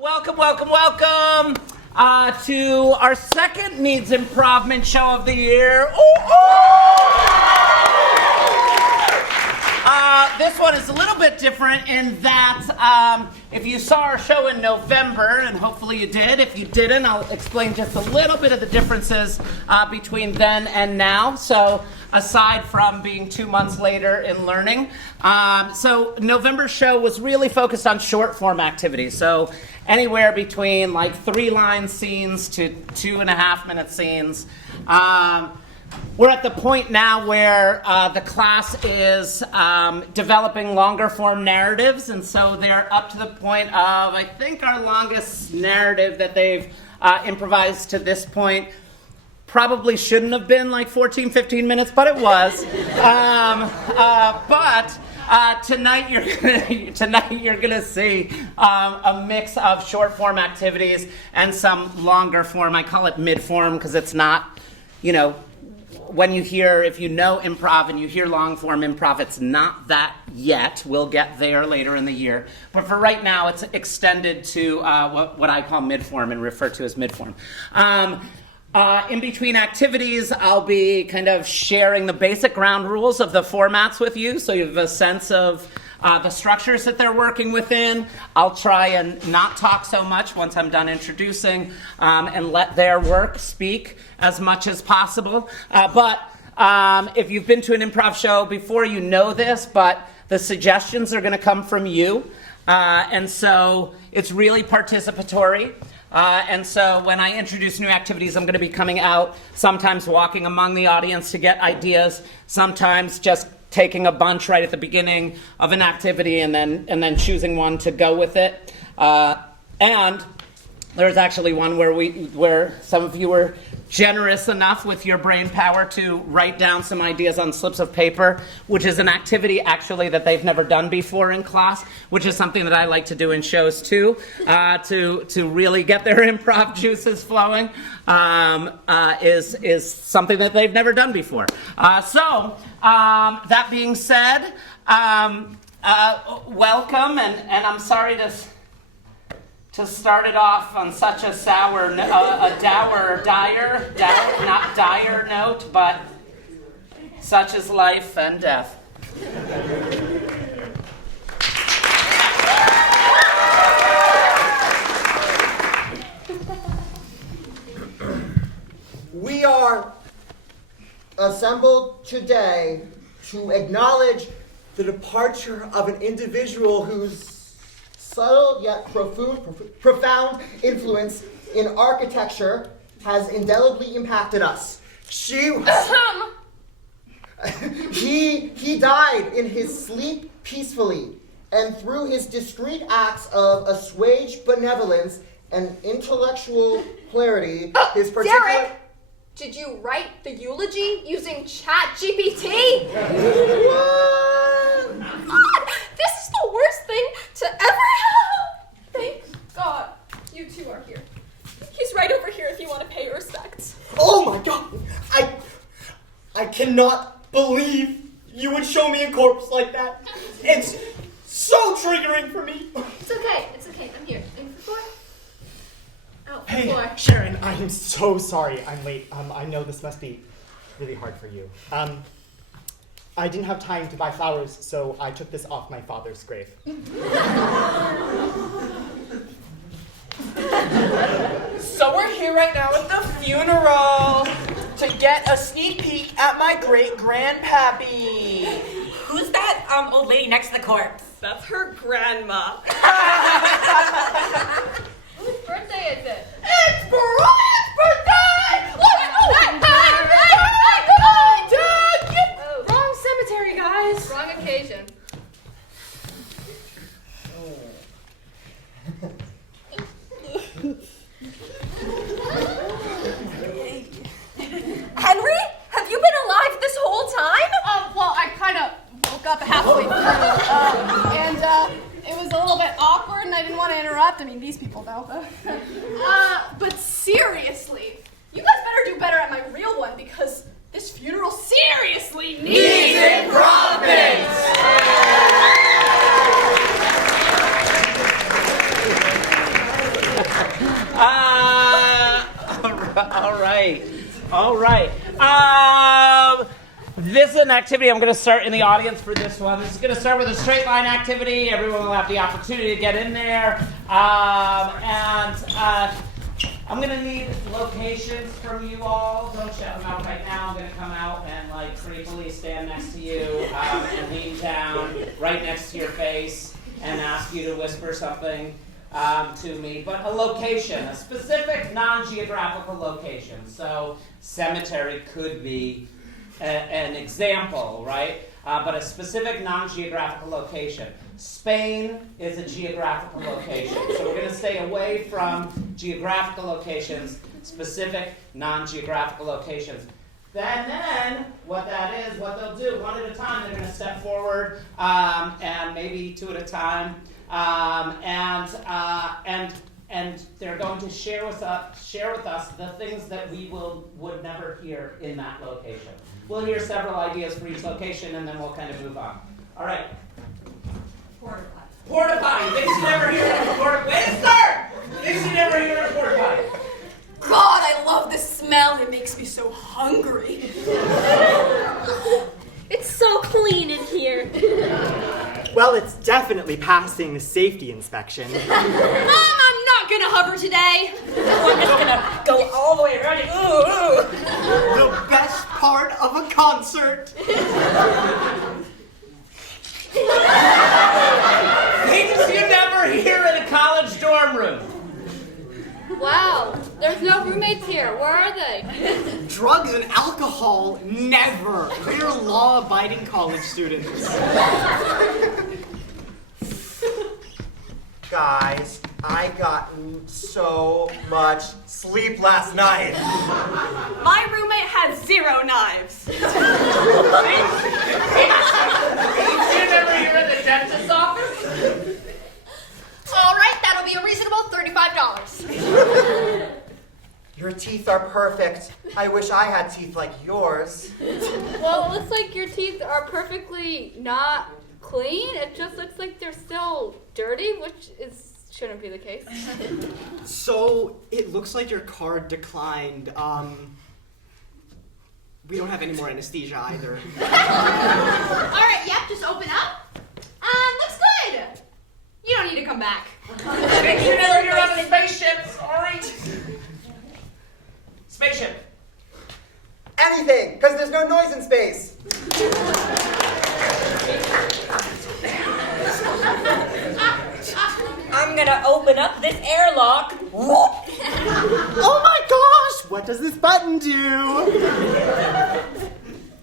Welcome to our second Needs Improvement show of the year. This one is a little bit different in that if you saw our show in November, and hopefully you did, if you didn't, I'll explain just a little bit of the differences between then and now. So aside from being 2 months later in learning. So November's show was really focused on short form activities. So anywhere between like 3-line scenes to 2.5-minute scenes. We're at the point now where the class is developing longer form narratives, and so they're up to the point of, I think our longest narrative that they've improvised to this point probably shouldn't have been like 14, 15 minutes, but it was. Tonight you're gonna see a mix of short form activities and some longer form. I call it mid form because it's not, when you hear, if you know improv and you hear long form improv, it's not that yet. We'll get there later in the year. But for right now, it's extended to what I call mid form and refer to as mid form. In between activities, I'll be kind of sharing the basic ground rules of the formats with you, so you have a sense of the structures that they're working within. I'll try and not talk so much once I'm done introducing and let their work speak as much as possible. But if you've been to an improv show before, you know this, but the suggestions are going to come from you. And so it's really participatory. And so when I introduce new activities, I'm going to be coming out, sometimes walking among the audience to get ideas, sometimes just taking a bunch right at the beginning of an activity and then choosing one to go with it. And there's actually one where some of you were generous enough with your brain power to write down some ideas on slips of paper, which is an activity actually that they've never done before in class, which is something that I like to do in shows too, to really get their improv juices flowing, is something that they've never done before. So that being said, welcome, and I'm sorry to start it off on such a sour, not dire note, but such is life and death. We are assembled today to acknowledge the departure of an individual whose subtle yet profound influence in architecture has indelibly impacted us. He died in his sleep peacefully, and through his discreet acts of assuaged benevolence and intellectual clarity, his particular... Derek! Did you write the eulogy using ChatGPT? What? God, this is the worst thing to ever happen. Thank God you two are here. He's right over here if you want to pay your respects. Oh my God! I cannot believe you would show me a corpse like that. It's so triggering for me. It's okay. I'm here. In for 4? Out for Hey, 4. Sharon, I'm so sorry I'm late. I know this must be really hard for you. I didn't have time to buy flowers, so I took this off my father's grave. So we're here right now at the funeral to get a sneak peek at my great-grandpappy. Who's that old lady next to the corpse? That's her grandma. Whose birthday is it? It's Brian's birthday! Wrong cemetery, guys. Wrong occasion. Henry? Have you been alive this whole time? Well, I kind of woke up halfway through, and it was a little bit awkward, and I didn't want to interrupt. I mean, these people know. But seriously, you guys better do better at my real one, because this funeral seriously needs Improvement! All right. This is an activity I'm going to start in the audience for this one. This is going to start with a straight line activity. Everyone will have the opportunity to get in there. I'm going to need locations from you all. Don't shout them out right now. I'm going to come out and creepily stand next to you and lean down right next to your face and ask you to whisper something to me. But a location, a specific non-geographical location. So cemetery could be an example, right? But a specific non-geographical location. Spain is a geographical location. So we're going to stay away from geographical locations, specific non-geographical locations. Then what they'll do, one at a time, they're going to step forward, and maybe two at a time, and they're going to share with us the things that we would never hear in that location. We'll hear several ideas for each location, and then we'll kind of move on. All right. Porta potty. Things you never hear in a porta potty. Wait, start! Things you never hear in a porta potty. God, I love the smell. It makes me so hungry. It's so clean in here. Well, it's definitely passing the safety inspection. Mom, I'm not gonna hover today. I'm just gonna go all the way around it. Ooh. The best part of a concert. Things you never hear in a college dorm room. Wow, there's no roommates here. Where are they? Drugs and alcohol, never. We're law-abiding college students. Guys, I got so much sleep last night. My roommate has 0 knives. Things you never hear in the dentist's office. All right, that'll be a reasonable $35. Your teeth are perfect. I wish I had teeth like yours. Well, it looks like your teeth are perfectly not clean. It just looks like they're still dirty, which shouldn't be the case. So, it looks like your card declined. We don't have any more anesthesia either. All right, yep, just open up. Looks good. You don't need to come back. Things you never hear on a spaceship. All right. Spaceship. Anything, because there's no noise in space. I'm gonna open up this airlock. Oh my gosh! What does this button do?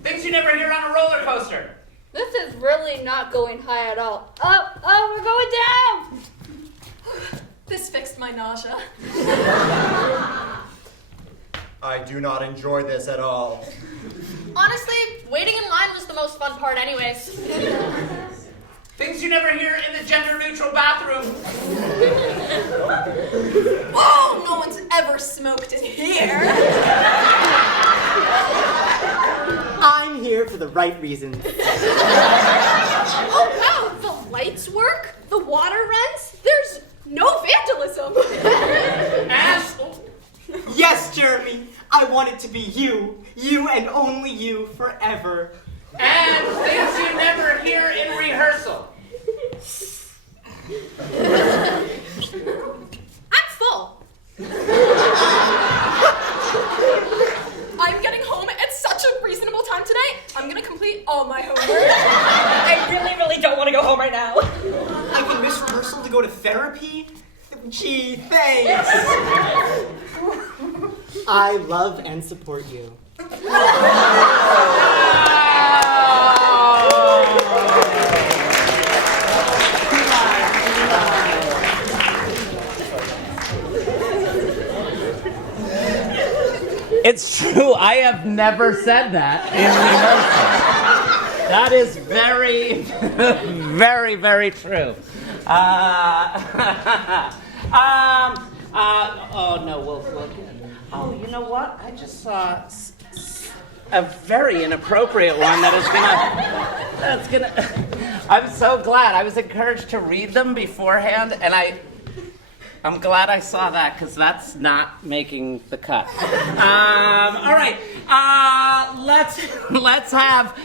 Things you never hear on a roller coaster. This is really not going high at all. Oh, we're going down! This fixed my nausea. I do not enjoy this at all. Honestly, waiting in line was the most fun part anyways. Things you never hear in the gender-neutral bathroom. Whoa, no one's ever smoked in here. I'm here for the right reasons. Oh, wow, the lights work, the water runs, there's no vandalism. Yes, Jeremy, I want it to be you and only you forever. And things you never hear in rehearsal. I'm full. I'm getting home at such a reasonable time today. I'm gonna complete all my homework. I really don't want to go home right now. I can miss rehearsal to go to therapy? Gee, thanks. I love and support you. It's true. I have never said that in rehearsal. That is very, very, very true. Oh no, we'll oh, you know what? I just saw a very inappropriate one that's gonna. I'm so glad. I was encouraged to read them beforehand, and I'm glad I saw that because that's not making the cut. All right. Let's have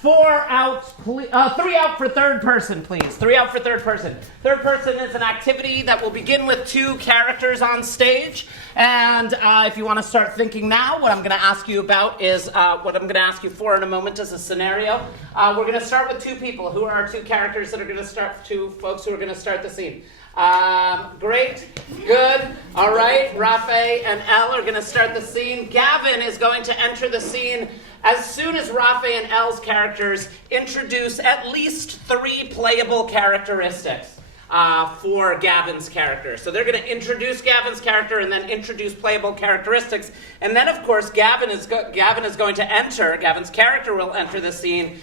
4 out, 3 out for third person, please. 3 out for third person. Third person is an activity that will begin with 2 characters on stage. And if you want to start thinking now, what I'm going to ask you about is what I'm going to ask you for in a moment is a scenario. We're going to start with 2 people. Who are our 2 characters that are going to start? 2 folks who are going to start the scene. Great, good. All right, Rafe and Elle are going to start the scene. Gavin is going to enter the scene as soon as Rafe and Elle's characters introduce at least 3 playable characteristics for Gavin's character. So they're going to introduce Gavin's character and then introduce playable characteristics. And then, of course, Gavin's character will enter the scene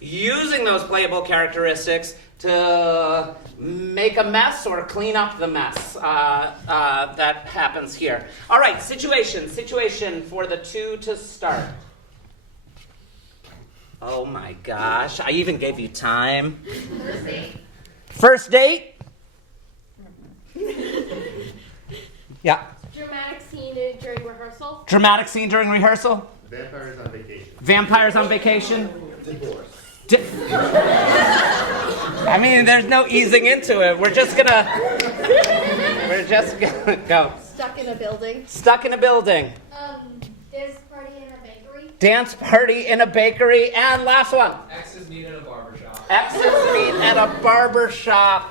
using those playable characteristics to make a mess or clean up the mess that happens here. All right, situation for the 2 to start. Oh my gosh, I even gave you time. First date? Yeah. Dramatic scene during rehearsal. Dramatic scene during rehearsal? Vampires on vacation. Vampires on vacation? Divorce. I mean, there's no easing into it. We're just gonna go. Stuck in a building. Stuck in a building. Dance party in a bakery. Dance party in a bakery. And last one. Exes meet at a barbershop. Exes meet at a barbershop.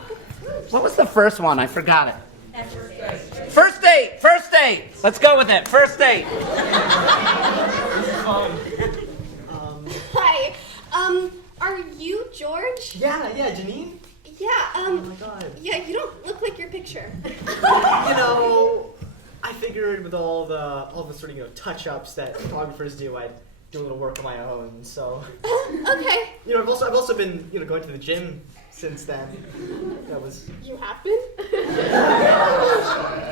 What was the first one? I forgot it. First date. First date. Let's go with it. First date. Hi. Are you George? Yeah, Janine? Yeah, Oh my god. yeah, you don't look like your picture. I figured with all the sort of touch-ups that photographers do, I'd do a little work on my own. So, Okay. I've also been going to the gym since then. That was. You have been?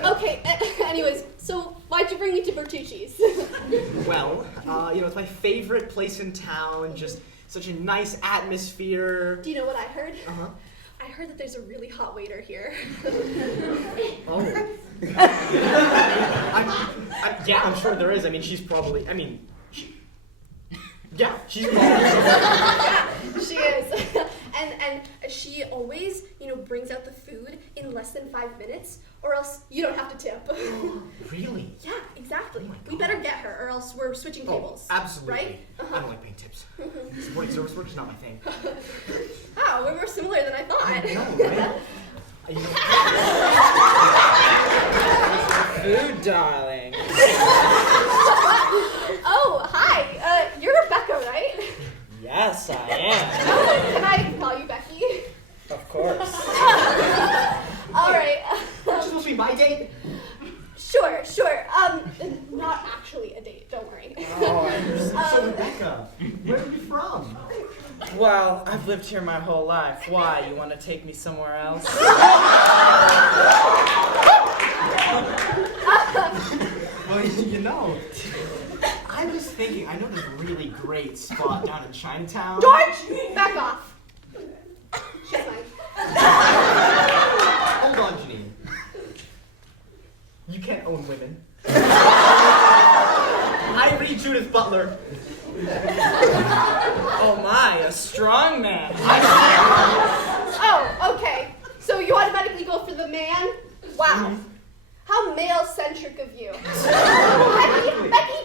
Okay, anyways, so why'd you bring me to Bertucci's? Well, it's my favorite place in town. Just such a nice atmosphere. Do you know what I heard? Uh-huh. I heard that there's a really hot waiter here. Oh. I'm sure there is. I mean, she's probably. She's probably. Yeah, she is. And she always, brings out the food in less than 5 minutes, or else you don't have to tip. Really? Yeah, exactly. Oh my We better get her, or else we're switching tables. Absolutely. Right? I don't like paying tips. Supporting service work is not my thing. Wow, we're more similar than I thought. Food, darling. Oh, hi. You're Rebecca, right? Yes, I am. Can I call you Becky? Of course. All right. It's supposed to be my date? Sure. Not actually a date, don't worry. So Rebecca, where are you from? Well, I've lived here my whole life. Why? You want to take me somewhere else? Well, I was thinking, I know this really great spot down in Chinatown. George, back off. She's mine. Hold on, Janine. You can't own women. I read Judith Butler. Oh my, a strong man. Oh, okay. So you automatically go for the man? Wow. How male-centric of you. Becky,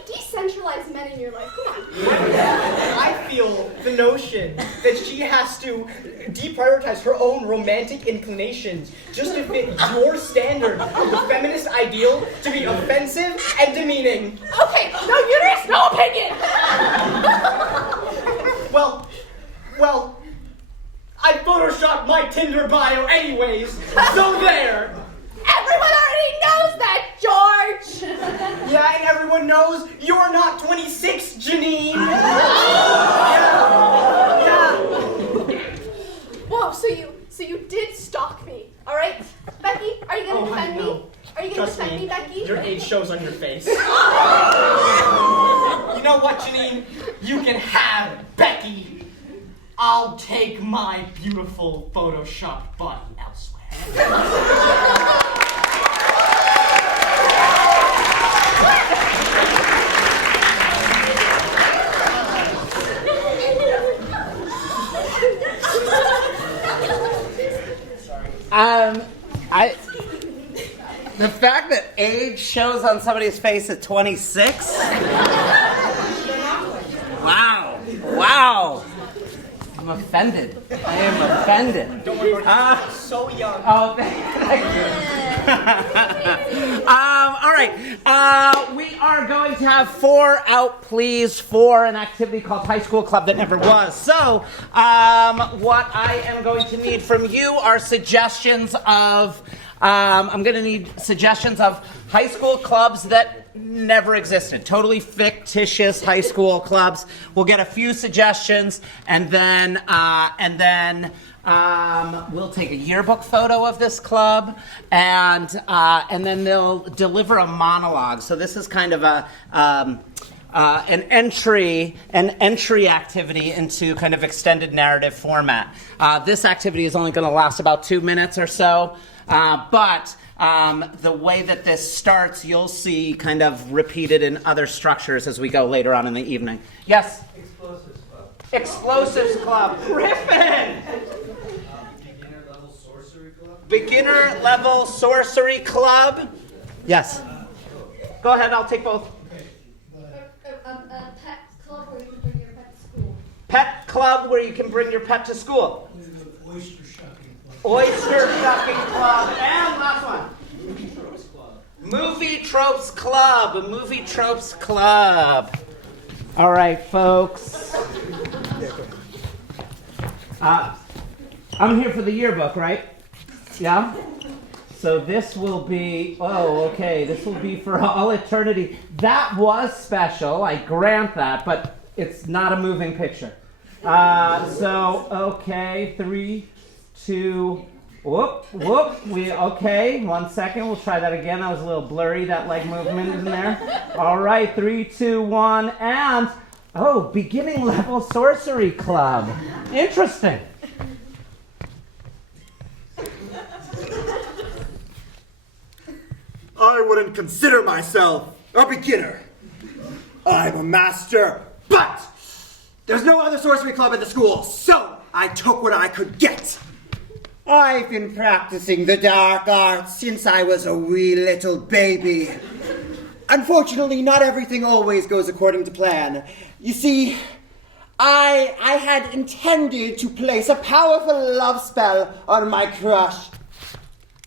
decentralize men in your life. Come on. I feel the notion that she has to deprioritize her own romantic inclinations just to fit your standard of the feminist ideal to be offensive and demeaning. Okay, no uterus, no opinion. Well, I photoshopped my Tinder bio anyways, so there. Everyone already knows that, George. Yeah, and everyone knows you're not 26, Janine. Yeah. Whoa, so you did stalk me, all right? Becky, are you gonna defend me? Are you gonna Trust defend me, Becky? Your age shows on your face. You know what, Janine? You can have Becky. I'll take my beautiful Photoshop body elsewhere. The fact that age shows on somebody's face at 26? Wow. I'm offended. I am offended. Don't worry about it. So young. Oh, thank you. All right. We are going to have 4 out, please, for an activity called High School Club that never was. So, what I am going to need from you are suggestions of. I'm going to need suggestions of high school clubs that never existed. Totally fictitious high school clubs. We'll get a few suggestions, and then we'll take a yearbook photo of this club, and then they'll deliver a monologue. So this is kind of an entry activity into kind of extended narrative format. This activity is only going to last about 2 minutes or so, but the way that this starts, you'll see kind of repeated in other structures as we go later on in the evening. Yes? Explosives Club. Explosives Club. Griffin! Beginner level sorcery club. Beginner level sorcery club. Yes. Go ahead, I'll take both. Pet club where you can bring your pet to school. Pet club where you can bring your pet to school. Oyster shucking club. Oyster shucking club. And last one. Movie tropes club. Movie tropes club. Movie tropes club. All right, folks. I'm here for the yearbook, right? Yeah? So this will be, this will be for all eternity. That was special, I grant that, but it's not a moving picture. 3, 2, whoop. 1 second, we'll try that again. That was a little blurry, that leg movement in there. All right, 3, 2, 1, and, beginning level sorcery club. Interesting. I wouldn't consider myself a beginner. I'm a master, but there's no other sorcery club at the school, so I took what I could get. I've been practicing the dark arts since I was a wee little baby. Unfortunately, not everything always goes according to plan. You see, I had intended to place a powerful love spell on my crush,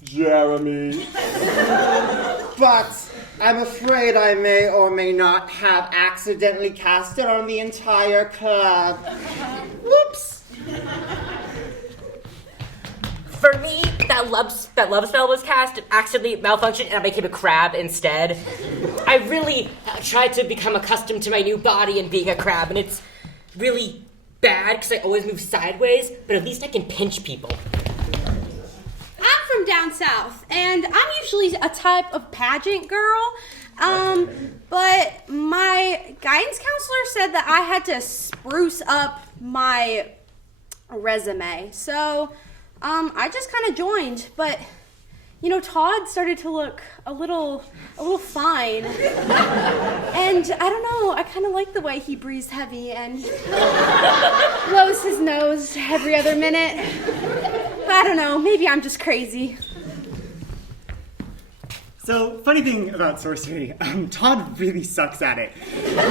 Jeremy. But I'm afraid I may or may not have accidentally cast it on the entire club. Whoops. For me, that love spell was cast, it accidentally malfunctioned, and I became a crab instead. I really tried to become accustomed to my new body and being a crab, and it's really bad because I always move sideways, but at least I can pinch people. I'm from down south, and I'm usually a type of pageant girl, but my guidance counselor said that I had to spruce up my resume, so I just kind of joined, but Todd started to look a little fine, and I don't know, I kind of like the way he breathes heavy and blows his nose every other minute. I don't know, maybe I'm just crazy. So, funny thing about sorcery, Todd really sucks at it.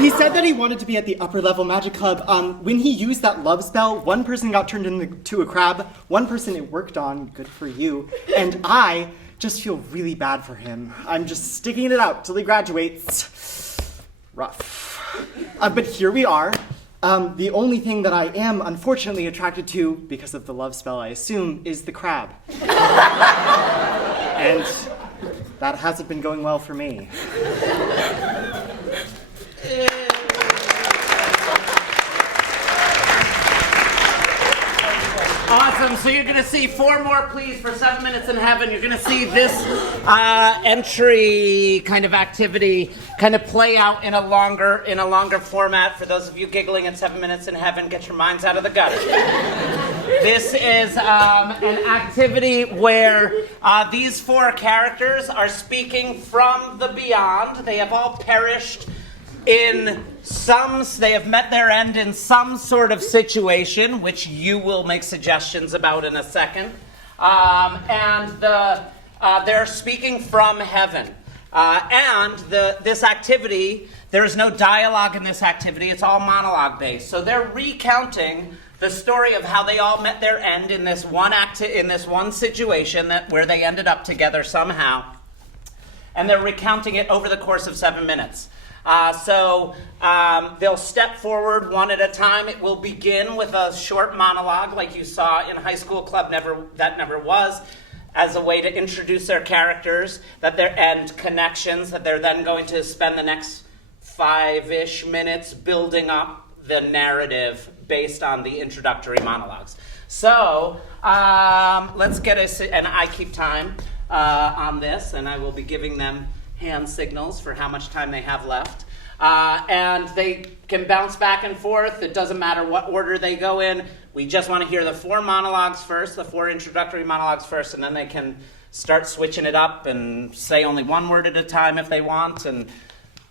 He said that he wanted to be at the upper level magic club. When he used that love spell, one person got turned into a crab, one person it worked on, good for you, and I just feel really bad for him. I'm just sticking it out till he graduates. Rough. But here we are. The only thing that I am unfortunately attracted to, because of the love spell I assume, is the crab. And that hasn't been going well for me. Awesome. So you're going to see 4 more, please, for 7 Minutes in Heaven. You're going to see this entry kind of activity kind of play out in a longer format. For those of you giggling at 7 Minutes in Heaven, get your minds out of the gutter. This is an activity where these 4 characters are speaking from the beyond. They have all perished they have met their end in some sort of situation, which you will make suggestions about in a second. They're speaking from heaven. This activity, there's no dialogue in this activity. It's all monologue based. So they're recounting the story of how they all met their end in this one situation where they ended up together somehow. And they're recounting it over the course of 7 minutes. They'll step forward one at a time. It will begin with a short monologue like you saw in High School Club That Never Was, as a way to introduce their characters and connections that they're then going to spend the next 5-ish minutes building up the narrative based on the introductory monologues. So let's get and I keep time on this, and I will be giving them hand signals for how much time they have left. And they can bounce back and forth. It doesn't matter what order they go in. We just want to hear the 4 monologues first, the 4 introductory monologues first, and then they can start switching it up and say only one word at a time if they want, and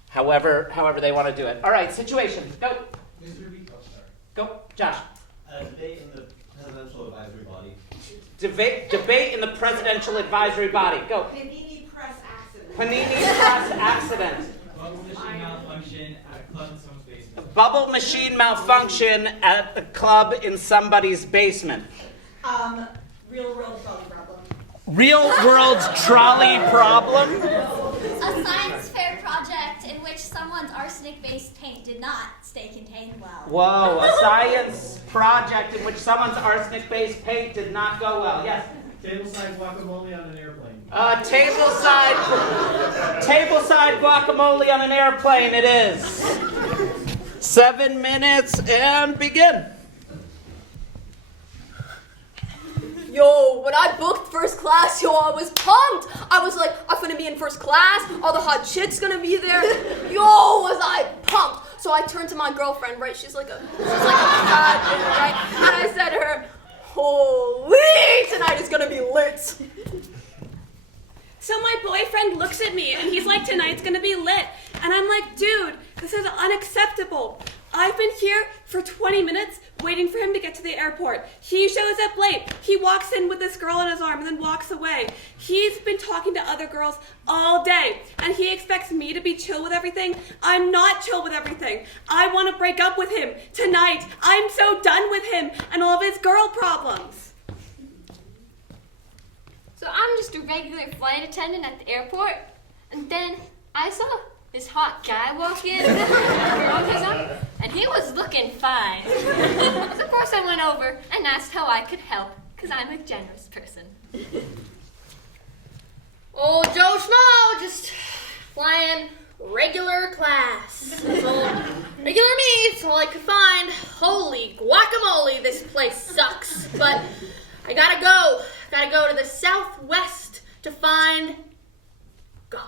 however they want to do it. All right, situation, go. Mr. B. Oh, sorry. Go, Josh. Debate in the presidential advisory body. Debate in the presidential advisory body. Go. Panini press accident. Panini press accident. Bubble machine malfunction at a club in someone's basement. Bubble machine malfunction at the club in somebody's basement. Real world trolley problem. Real world trolley problem. A science fair project in which someone's arsenic-based paint did not stay contained well. Whoa, a science project in which someone's arsenic-based paint did not go well. Yes? Tableside guacamole on an airplane. Tableside guacamole on an airplane it is. 7 minutes and begin. Yo, when I booked first class, I was pumped. I was like, I'm gonna be in first class. All the hot chicks gonna be there. Yo, was I pumped. So I turned to my girlfriend, right? She's like a fat bitch, right? And I said to her, holy, tonight is gonna be lit. So my boyfriend looks at me and he's like, tonight's gonna be lit. And I'm like, dude, this is unacceptable. I've been here for 20 minutes waiting for him to get to the airport. He shows up late. He walks in with this girl on his arm and then walks away. He's been talking to other girls all day and he expects me to be chill with everything. I'm not chill with everything. I want to break up with him tonight. I'm so done with him and all of his girl problems. So I'm just a regular flight attendant at the airport, and then I saw this hot guy walk in, and he was looking fine. So of course I went over and asked how I could help, because I'm a generous person. Oh, Joe Schmo, just flying regular class. That's all, regular me, it's all I could find. Holy guacamole, this place sucks. But I gotta go. Gotta go to the Southwest to find God.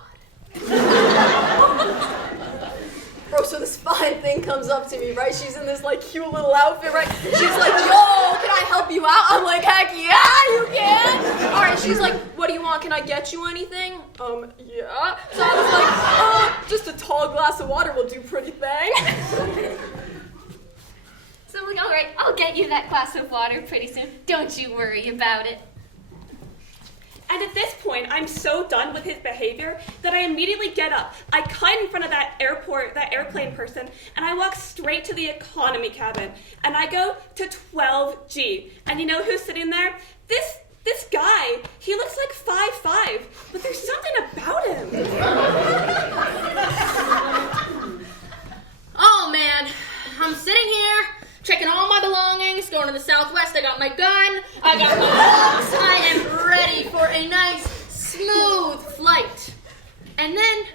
Bro, so this fine thing comes up to me, right? She's in this like cute little outfit, right? She's like, yo, can I help you out? I'm like, heck yeah, you can. All right, she's like, what do you want? Can I get you anything? Yeah. So I was like, just a tall glass of water will do pretty thing. So I'm like, all right, I'll get you that glass of water pretty soon. Don't you worry about it. And at this point, I'm so done with his behavior that I immediately get up. I cut in front of that airplane person, and I walk straight to the economy cabin. And I go to 12G. And you know who's sitting there? This guy. He looks like 5'5", but there's something about him. Oh man, I'm sitting here checking all my belongings, going to the Southwest. I got my gun, I got my books, I am ready for a nice, smooth flight. And then,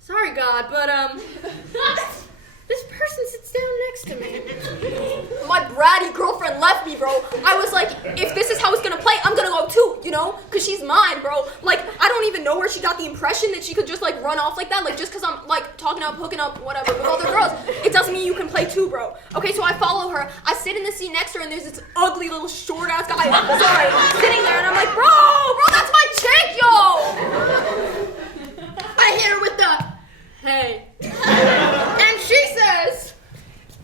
sorry God, but this person sits down next to me. My bratty girlfriend left me, bro. I was like, if this is how it's gonna play, I'm gonna go too, you know? Cause she's mine, bro. Like, I don't even know where she got the impression that she could just like run off like that. Like, just cause I'm like talking up, hooking up, whatever, with other girls, it doesn't mean you can play too, bro. Okay, so I follow her. I sit in the seat next to her and there's this ugly little short ass guy, sorry, sitting there and I'm like, bro, that's my chick, yo! I hit her with the, hey. And she says,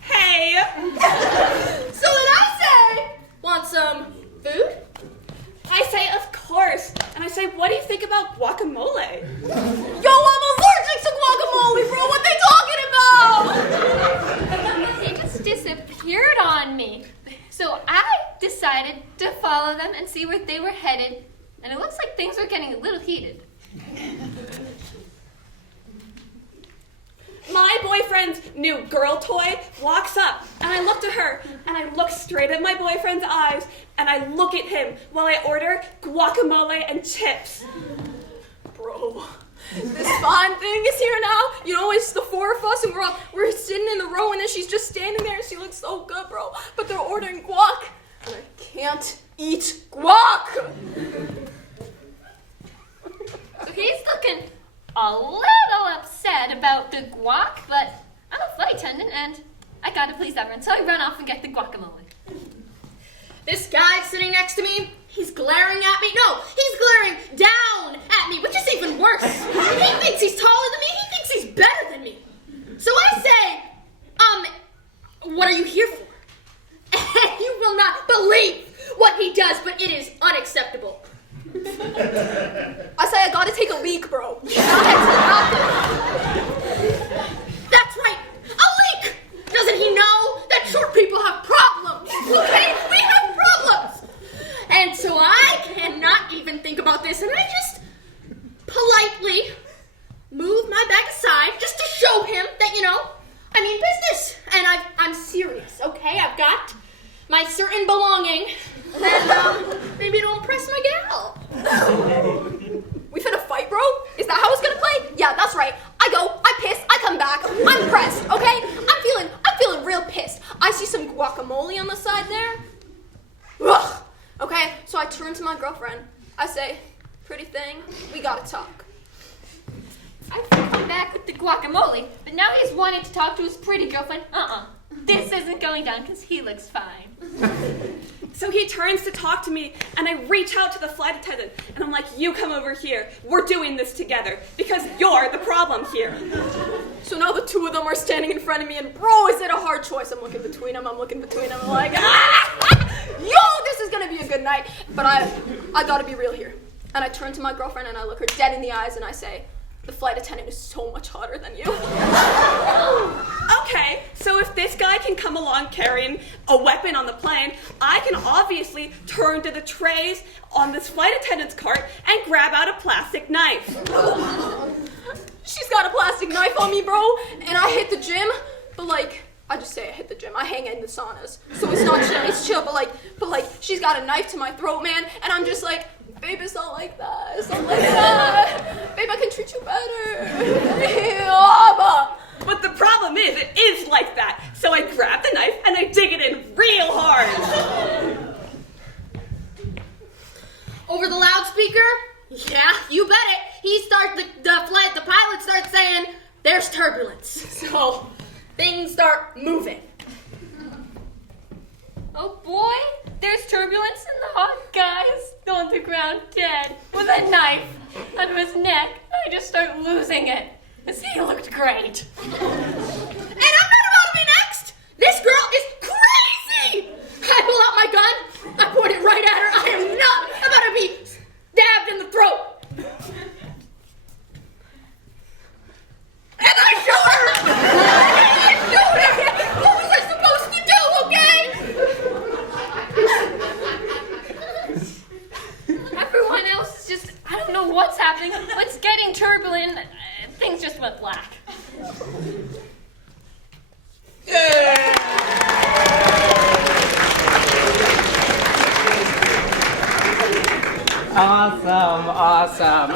Hey. so then I say, want some food? I I say, what do you think about guacamole? Yo, I'm allergic to guacamole, bro. What they talking about? They just disappeared on me. So I decided to follow them and see where they were headed. And it looks like things were getting a little heated. My boyfriend's new girl toy walks up, and I look to her, and I look straight at my boyfriend's eyes, and I look at him while I order guacamole and chips. Bro, this fine thing is here now. You know, it's the four of us, and we're sitting in the row, and then she's just standing there, and she looks so good, bro. But they're ordering guac, and I can't eat guac. So he's looking a little upset about the guac, but I'm a flight attendant and I gotta please everyone, so I run off and get the guacamole. This guy sitting next to me, he's glaring at me. No, he's glaring down at me, which is even worse. He thinks he's taller than me. He thinks he's better than me. So I say, what are you here for? And you will not believe what he does, but it is unacceptable. I say, I gotta take a leak, bro. That's right, a leak! Doesn't he know that short people have problems? Okay, we have problems! And so I cannot even think about this, and I just politely move my back aside just to show him that, you know, I mean business. And I'm serious, okay? I've got my certain belonging, and maybe it'll impress my gal. We finna fight, bro? Is that how it's gonna play? Yeah, that's right. I go, I piss, I come back, I'm pressed, okay? I'm feeling real pissed. I see some guacamole on the side there. Ugh. Okay, so I turn to my girlfriend. I say, pretty thing, we gotta talk. I come back with the guacamole, but now he's wanting to talk to his pretty girlfriend. This isn't going down because he looks fine. So he turns to talk to me, and I reach out to the flight attendant, and I'm like, you come over here. We're doing this together, because you're the problem here. So now the two of them are standing in front of me, and bro, is it a hard choice? I'm looking between them, I'm like, yo, this is gonna be a good night. But I gotta be real here. And I turn to my girlfriend, and I look her dead in the eyes, and I say, the flight attendant is so much hotter than you. Okay, so if this guy can come along carrying a weapon on the plane, I can obviously turn to the trays on this flight attendant's cart and grab out a plastic knife. She's got a plastic knife on me, bro, and I hit the gym, but like, I just say I hit the gym. I hang in the saunas, so it's not chill. It's chill, but like, she's got a knife to my throat, man, and I'm just like, babe, it's not like that. It's not like that. Babe, I can treat you better. But the problem is, it is like that. So I grab the knife and I dig it in real hard. Over the loudspeaker? Yeah, you bet it. The pilot starts saying, there's turbulence. So things start moving. Oh boy, there's turbulence and the hot guy is on the ground dead with a knife under his neck. I just start losing it. Because he looked great. And I'm not about to be next. This girl is crazy. I pull out my gun. I point it right at her. I am not about to be stabbed in the throat. And I show her. What was I supposed to do, okay? Everyone else is just, I don't know what's happening. It's getting turbulent. Things just went black. Awesome.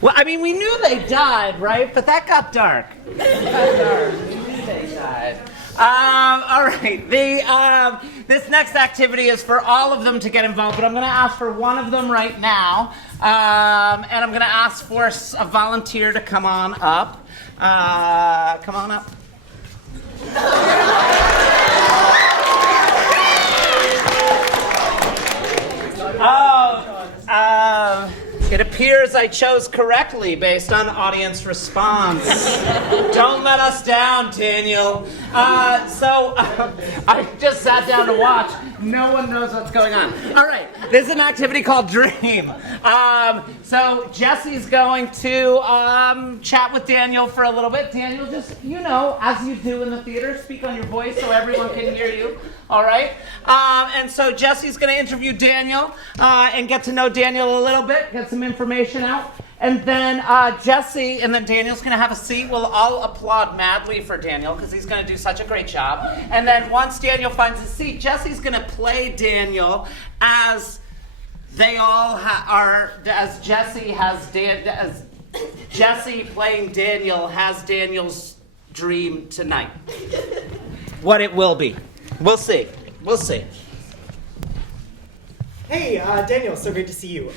Well, I mean, we knew they died, right? But that got dark. We knew they died. All right. This next activity is for all of them to get involved, but I'm going to ask for one of them right now, and I'm going to ask for a volunteer to come on up. Come on up. It appears appears I chose correctly based on audience response. Don't let us down, Daniel. I just sat down to watch. No one knows what's going on. All right, this is an activity called Dream. So Jesse's going to chat with Daniel for a little bit. Daniel, just, as you do in the theater, speak on your voice so everyone can hear you. All right? And so Jesse's going to interview Daniel and get to know Daniel a little bit, get some information out. And then Jesse and then Daniel's going to have a seat. We'll all applaud madly for Daniel because he's going to do such a great job. And then once Daniel finds his seat, Jesse's going to play Daniel as they all as Jesse playing Daniel has Daniel's dream tonight. What it will be. We'll see. Hey, Daniel, so great to see you.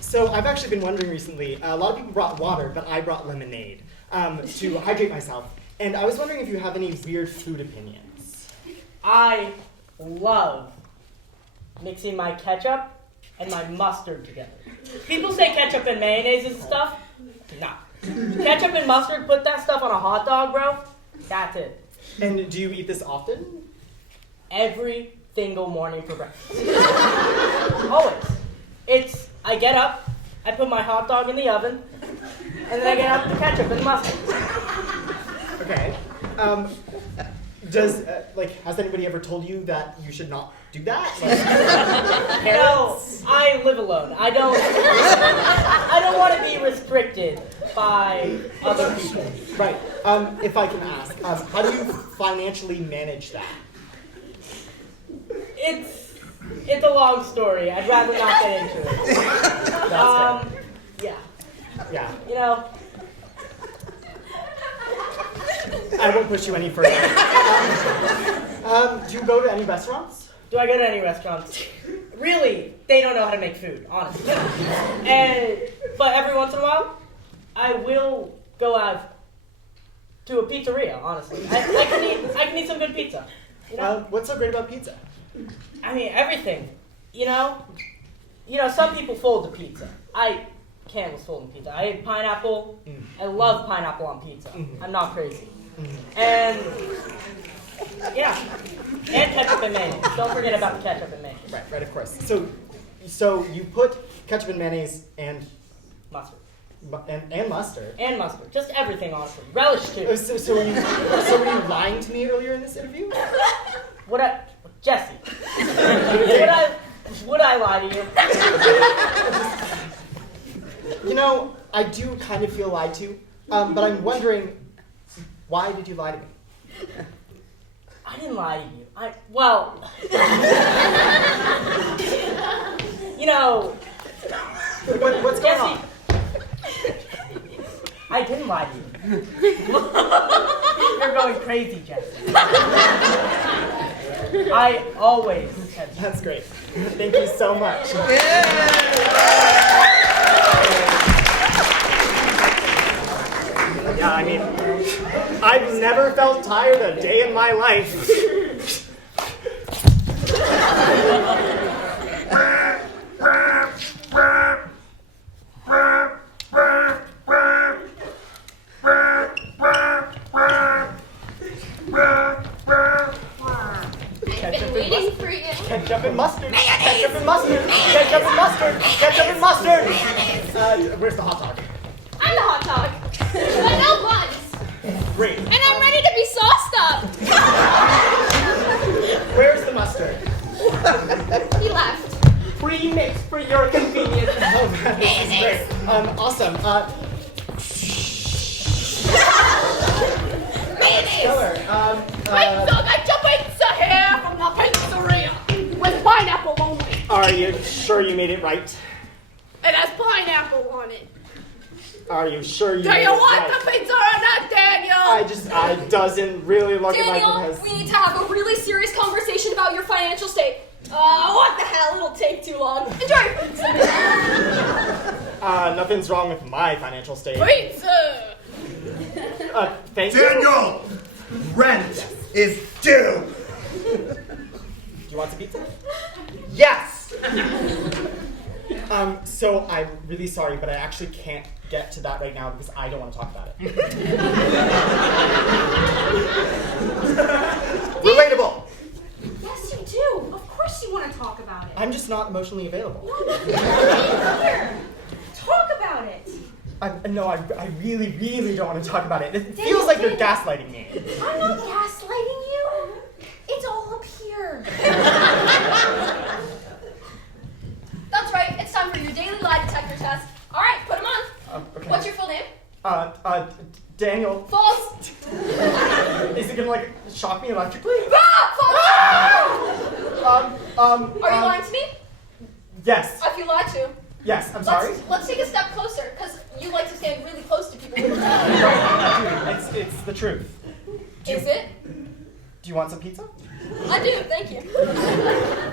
So I've actually been wondering recently, a lot of people brought water, but I brought lemonade to hydrate myself. And I was wondering if you have any weird food opinions. I love mixing my ketchup and my mustard together. People say ketchup and mayonnaise and stuff. No. Ketchup and mustard, put that stuff on a hot dog, bro. That's it. And do you eat this often? Every single morning for breakfast. Always. I get up, I put my hot dog in the oven, and then I get out the ketchup and mustard. Okay. Has anybody ever told you that you should not do that? No, I live alone. I don't want to be restricted by other people. Right. If I can ask, how do you financially manage that? It's a long story. I'd rather not get into it. That's yeah. Yeah. I won't push you any further. Do you go to any restaurants? Do I go to any restaurants? Really, they don't know how to make food, honestly. But every once in a while, I will go out to a pizzeria, honestly. I can eat some good pizza. What's so great about pizza? I mean, everything. Some people fold the pizza. I can't with folding pizza. I ate pineapple. I love pineapple on pizza. I'm not crazy. And ketchup and mayonnaise. Don't forget about the ketchup and mayonnaise. Right, of course. So you put ketchup and mayonnaise and mustard. And mustard. And mustard. Just everything, honestly. Relish too. So were you lying to me earlier in this interview? Jesse. Would I lie to you? I do kind of feel lied to, but I'm wondering, why did you lie to me? I didn't lie to you. What's going on? I didn't lie to you. You're going crazy, Jesse. I always said that. That's great. Thank you so much. Yeah, I mean, I've never felt tired a day in my life. Ketchup and mustard. Ketchup and mustard. Ketchup and mustard. Ketchup and mustard. Where's the hot dog? I'm the hot dog. But no buns. Great. And I'm ready to be sauced up. Where's the mustard? He left. Pre-mixed for your convenience. Oh, this is great. Awesome. Stellar. I just ate the hair from the pizzeria with pineapple only. Are you sure you made it right? It has pineapple on it. Are you sure you Do made you it want right? the pizza or not, Daniel? It doesn't really look like Daniel, it has... we need to have a really serious conversation about your financial state. What the hell? It'll take too long. Enjoy. Nothing's wrong with my financial state. Pizza! Thank you. Daniel! Rent is due! Do you want some pizza? Yes! So I'm really sorry, but I actually can't get to that right now because I don't want to talk about it. Relatable. Yes, you do. Of course you want to talk about it. I'm just not emotionally available. Here. Talk about it. I really, really don't want to talk about it. It feels like you're gaslighting me. I'm not gaslighting you. It's all up here. That's right. It's time for your daily lie detector test. All right, put them on. Okay. What's your full name? Daniel. False. Is it gonna like shock me electrically? False. Are you lying to me? Yes. I feel lied to. Yes, I'm sorry. Let's take a step closer, because you like to stand really close to people. It's the truth. Is it? Do you want some pizza? I do, thank you. Oh,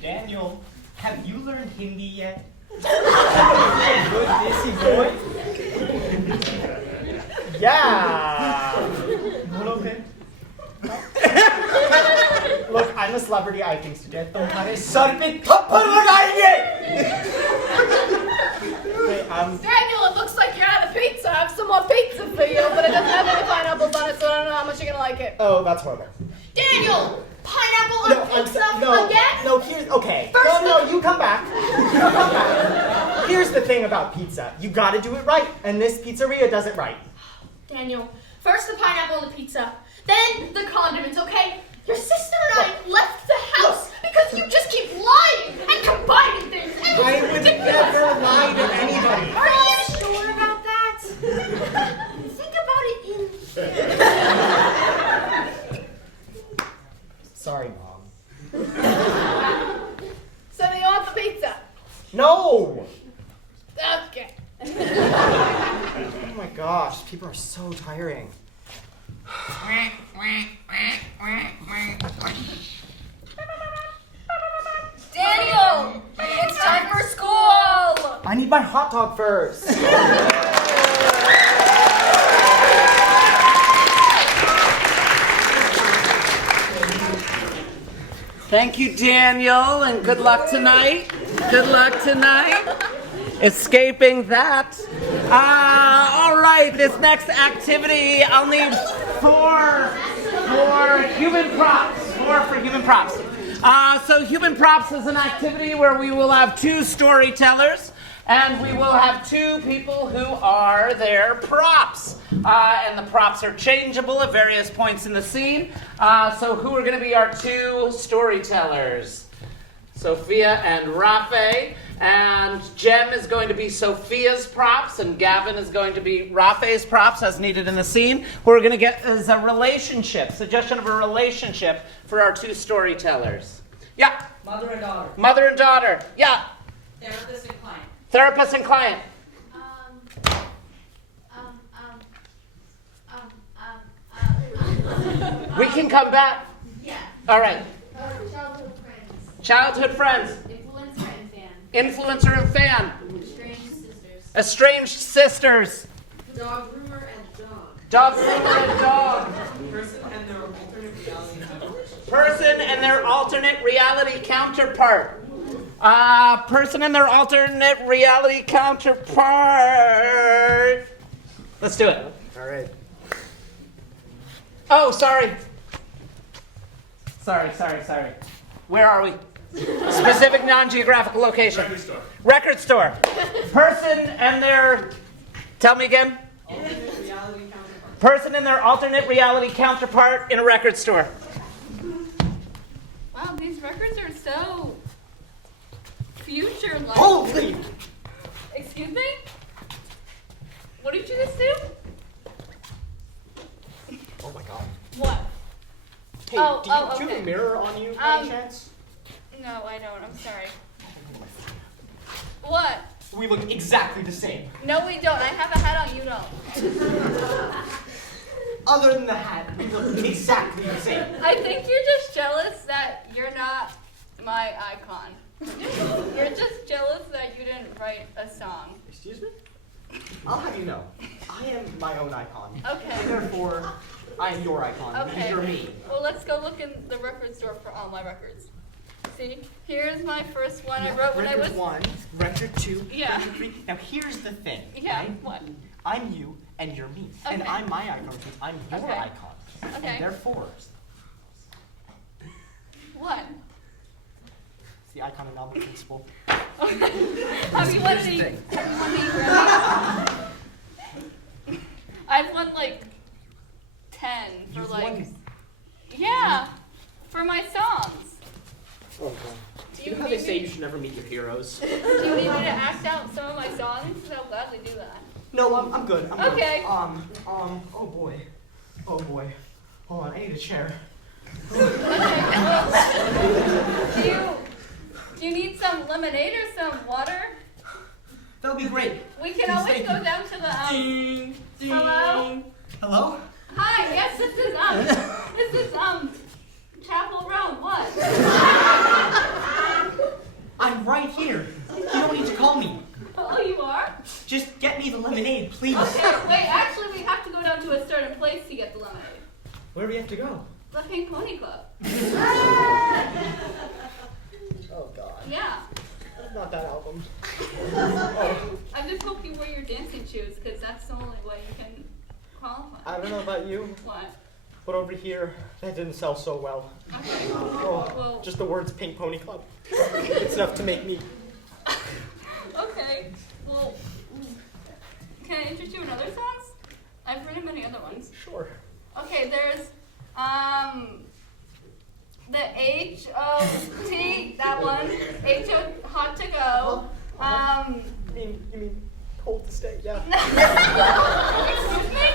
Daniel, have you learned Hindi yet? Good Desi boy. Yeah. Look, I'm a celebrity. I have things to do. तुम्हारे sir पे थप्पड़ लगाएंगे. Okay, Daniel, it looks like you're out of pizza. I have some more pizza for you, but it doesn't have any pineapples on it, so I don't know how much you're gonna like it. Oh, that's horrible. Daniel, pineapple on pizza again? No, here's okay. You come back. Here's the thing about pizza. You gotta do it right, and this pizzeria does it right. Daniel, first the pineapple on the pizza, then the condiments, okay? Your sister and I left the house because you just keep lying and combining things. And I would never lie to anybody. Are you sure about that? Think about it in Sorry, Mom. So do you want the pizza? No! Okay. Oh my gosh, people are so tiring. Daniel, it's time for school. I need my hot dog first. Thank you, Daniel, and good luck tonight. Good luck tonight. Escaping that. All right, this next activity, I'll need four human props. Four for human props. So human props is an activity where we will have two storytellers, and we will have two people who are their props. And the props are changeable at various points in the scene. So who are going to be our two storytellers? Sophia and Rafe. And Jem is going to be Sophia's props, and Gavin is going to be Rafe's props as needed in the scene. What we're going to get is a suggestion of a relationship for our two storytellers. Yeah? Mother and daughter. Mother and daughter. Yeah? Therapist and client. Therapist and client. We can come back. Yeah. All right. Childhood friends. Childhood friends. Influencer and fan. Influencer and fan. Estranged sisters. Estranged sisters. Dog groomer and dog. Dog groomer and dog. Person and their alternate reality counterpart. Person and their alternate reality counterpart. Let's do it. All right. Oh, sorry. Sorry. Where are we? Specific non-geographical location. Record store. Record store. Person and their... Tell me again. Person and their alternate reality counterpart in a record store. Wow, these records are so future-like. Holy! Excuse me? What did you just do? Oh my god. What? Hey, Oh, do you have okay. a mirror on you by any chance? No, I don't. I'm sorry. What? We look exactly the same. No, we don't. I have a hat on. You don't. Other than the hat, we look exactly the same. I think you're just jealous that you're not my icon. You're just jealous that you didn't write a song. Excuse me? I'll have you know, I am my own icon. Okay. Therefore, I am your icon, Okay. and you're me. Well, let's go look in the record store for all my records. see. Here's my first one I wrote when I was... Record 1, record 2, Yeah. record 3. Now here's the thing. Yeah, right? what? I'm you and you're me. And Okay. I'm my icon because I'm your Okay. icon. Okay. And they're 4s. What? It's the icon and novel principle. Have you won any Grammys? I've won like 10 for You've like... won. Yeah, for my songs. Oh, God. Do You you know how they need say me- you should never meet your heroes? Do you need me to act out some of my songs? Because I'll gladly do that. No, I'm good. I'm good. Okay. Oh boy. Oh boy. Hold on, I need a chair. Do you need some lemonade or some water? That'll be great. We can Please, always thank go you. down to the Ding, ding. Hello? Hello? Hi, yes, this is Chapel Road. What? I'm right here. You don't need to call me. Oh, you are? Just get me the lemonade, please. Okay, wait, actually we have to go down to a certain place to get the lemonade. Where do we have to go? The Pink Pony Club. Oh God. Yeah. Not that album. I just hope you wear your dancing shoes, because that's the only way you can qualify. I don't know about you, What? but over here, that didn't sell so well. Okay. Oh, Well, just the words Pink Pony Club. It's enough to make me. okay. Well, can I interest you in other songs? I've written many other ones. Sure. Okay, there's the H-O-T, that one. H-O, hot to go. You mean cold to stay? Yeah. Excuse me?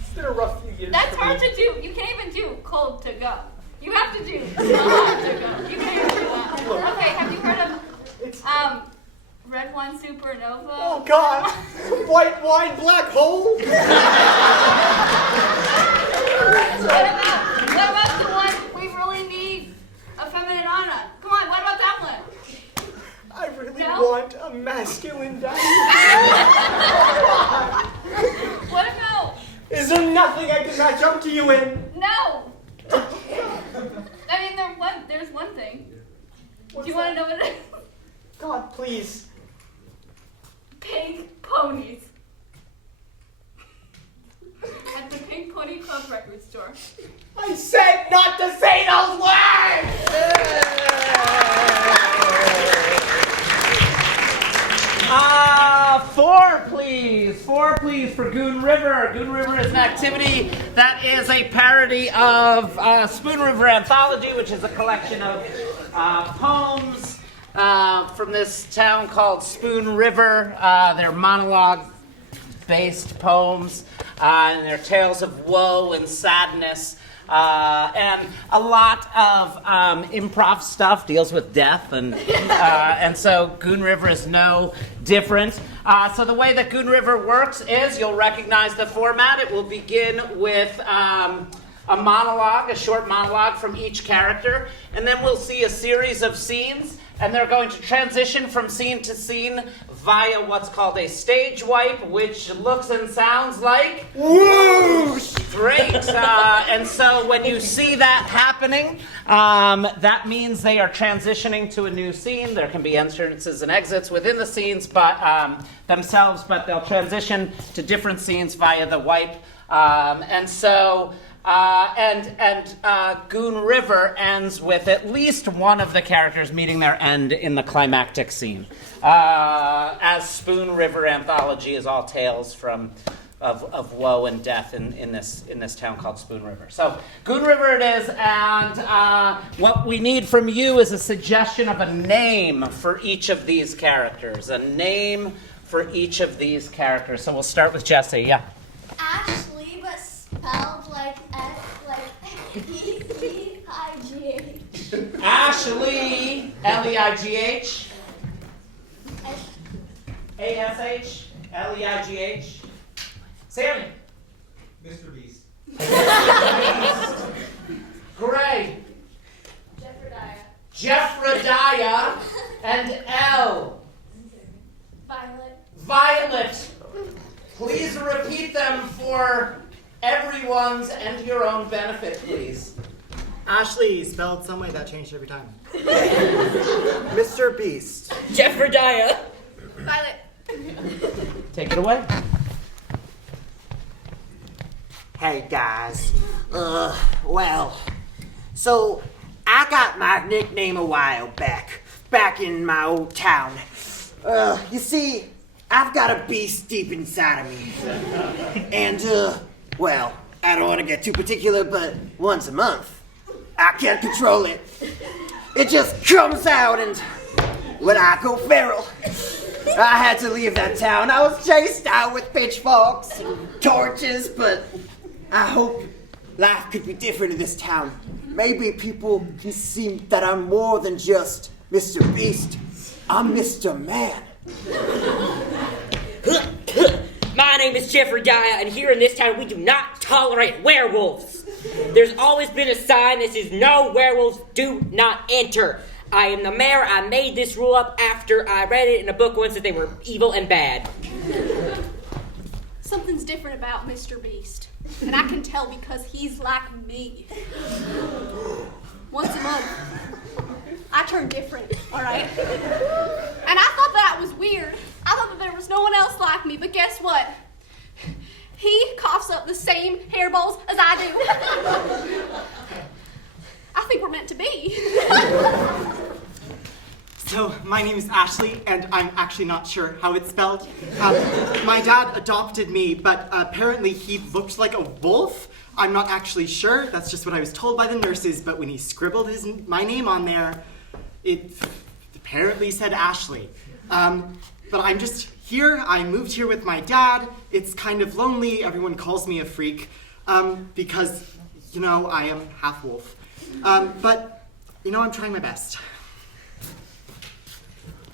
It's been a rough few years. That's for hard me. to do. You can't even do cold to go. You have to do hot to go. You can't even do that. Okay, have you heard of Red Wine Supernova? Oh God! White wine black hole. What about the one we really need a feminine honor? Come on, what about that one? I really No? want a masculine daddy. What about Is there nothing I can match up to you in? no? I mean, there's one thing. Do you want to know what it is? God, please. Pink ponies. At the Pink Pony Club record store. I said not to say those words! 4, please. 4, please, for Goon River. Goon River is an activity that is a parody of Spoon River Anthology, which is a collection of poems from this town called Spoon River. They're monologue-based poems, and they're tales of woe and sadness. And a lot of improv stuff deals with death, and so Goon River is no different. So the way that Goon River works is you'll recognize the format. It will begin with a monologue, a short monologue from each character, and then we'll see a series of scenes, and they're going to transition from scene to scene via what's called a stage wipe, which looks and sounds like whoosh! Great. And so when you see that happening, that means they are transitioning to a new scene. There can be entrances and exits within the scenes, but they'll transition to different scenes via the wipe. Goon River ends with at least one of the characters meeting their end in the climactic scene. As Spoon River Anthology is all tales of woe and death in this town called Spoon River. So Goon River it is, and what we need from you is a suggestion of a name for each of these characters. A name for each of these characters. So we'll start with Jesse. Yeah. Ashley, but spelled like E-E-I-G-H. Ashley, L-E-I-G-H. A-S-H, L-E-I-G-H. Sammy. Mr. Beast. Gray. Jephthah. Jephthah. And L. Violet. Please repeat them for everyone's and your own benefit, please. Ashley, spelled some way that changed every time. Mr. Beast. Jeffrediah. Violet. Take it away. Hey guys. Well, so I got my nickname a while back in my old town. You see, I've got a beast deep inside of me. And, well, I don't want to get too particular, but once a month, I can't control it. It just comes out, and when I go feral, I had to leave that town. I was chased out with pitchforks and torches, but I hope life could be different in this town. Maybe people can see that I'm more than just Mr. Beast. I'm Mr. Man. My name is Jeffrediah, and here in this town we do not tolerate werewolves. There's always been a sign that says no werewolves do not enter. I am the mayor. I made this rule up after I read it in a book once that they were evil and bad. Something's different about Mr. Beast. And I can tell because he's like me. Once a month, I turn different, all right? And I thought that was weird. I thought that there was no one else like me, but guess what? He coughs up the same hairballs as I do. I think we're meant to be. So, my name is Ashley, and I'm actually not sure how it's spelled. My dad adopted me, but apparently he looked like a wolf. I'm not actually sure. That's just what I was told by the nurses, but when he scribbled my name on there, it apparently said Ashley. But I'm just here. I moved here with my dad. It's kind of lonely. Everyone calls me a freak because, you know, I am half wolf. But, you know, I'm trying my best.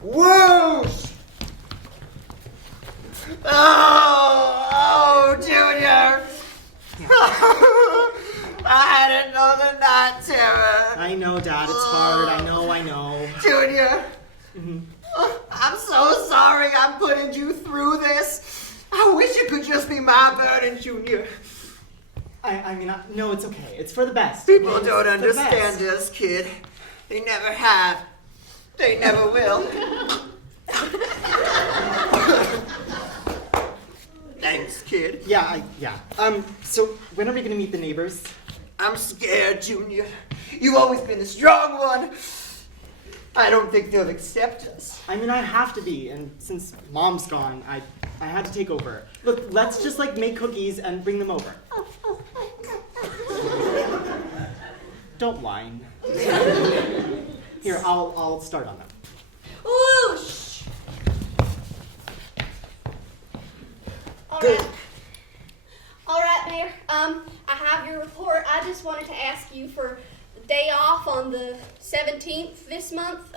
Whoosh! Oh, Junior! I had another night terror. I know, Dad, it's hard. I know. Junior, I'm so sorry I'm putting you through this. I wish it could just be my burden, Junior. No, it's okay. It's for the best. People don't understand us, kid. They never have. They never will. Thanks, kid. Yeah. So when are we gonna meet the neighbors? I'm scared, Junior. You've always been the strong one. I don't think they'll accept us. I have to be, and since Mom's gone, I had to take over. Look, let's just make cookies and bring them over. Don't whine. Here, I'll start on them. Whoosh! All right, Mayor. I have your report. I just wanted to ask you for the day off on the 17th this month.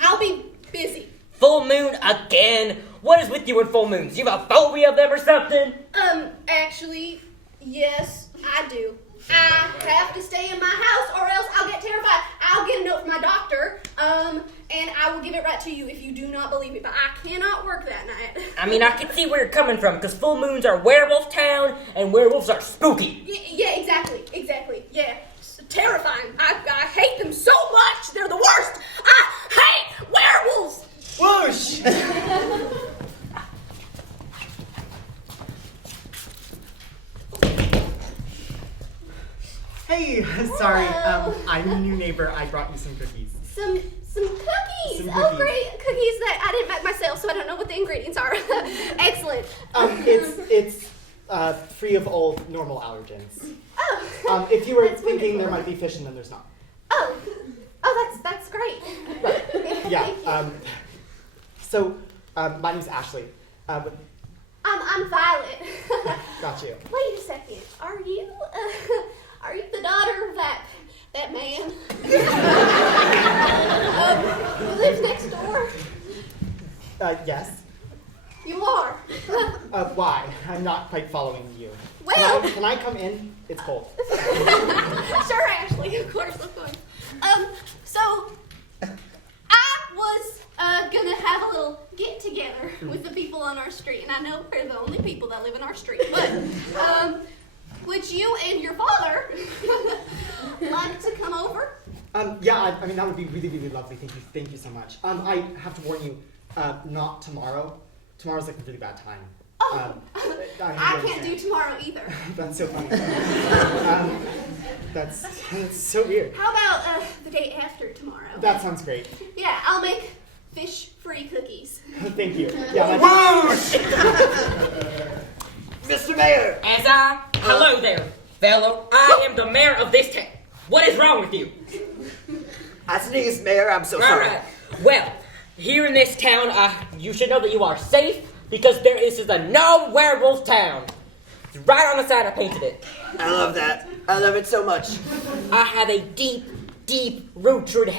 I'll be busy. Full moon again? What is with you and full moons? You have a phobia of them or something? Actually, yes, I do. I have to stay in my house or else I'll get terrified. I'll get a note from my doctor, and I will give it right to you if you do not believe me, but I cannot work that night. I can see where you're coming from, because full moons are werewolf town, and werewolves are spooky. Yeah, exactly. Yeah, it's terrifying. I hate them so much. They're the worst. I hate werewolves. Whoosh! Hey, sorry. I'm a new neighbor. I brought you some cookies. Some cookies. Some Oh, cookies. great. Cookies that I didn't make myself, so I don't know what the ingredients are. Excellent. It's free of all normal allergens. Oh. If you were That's thinking there wonderful. might be fish and then there's not. Oh, that's great. Yeah. Thank you. So, my name's Ashley. I'm Violet. Got you. Wait a second. Are you the daughter of that man? Who lives next door? Yes. You are. Why? I'm not quite following you. Well- Can I come in? It's cold. Sure, Ashley. Of course. So I was gonna have a little get together with the people on our street, and I know we're the only people that live in our street, but would you and your father like to come over Yeah, I mean, that would be really, really lovely. Thank you so much. I have to warn you, not tomorrow. Tomorrow's like a really bad time. I can't do tomorrow either. That's so funny. That's so weird. How about the day after tomorrow? That sounds great. Yeah, I'll make fish-free cookies. Thank you. Yeah, Mr. Mayor! Hello there, fellow. I am the mayor of this town. What is wrong with you? I sneezed, Mayor. I'm so sorry. All right. Well, here in this town, you should know that you are safe because this is a no werewolf town. It's right on the side I painted it. I love that. I love it so much. I have a deep, rooted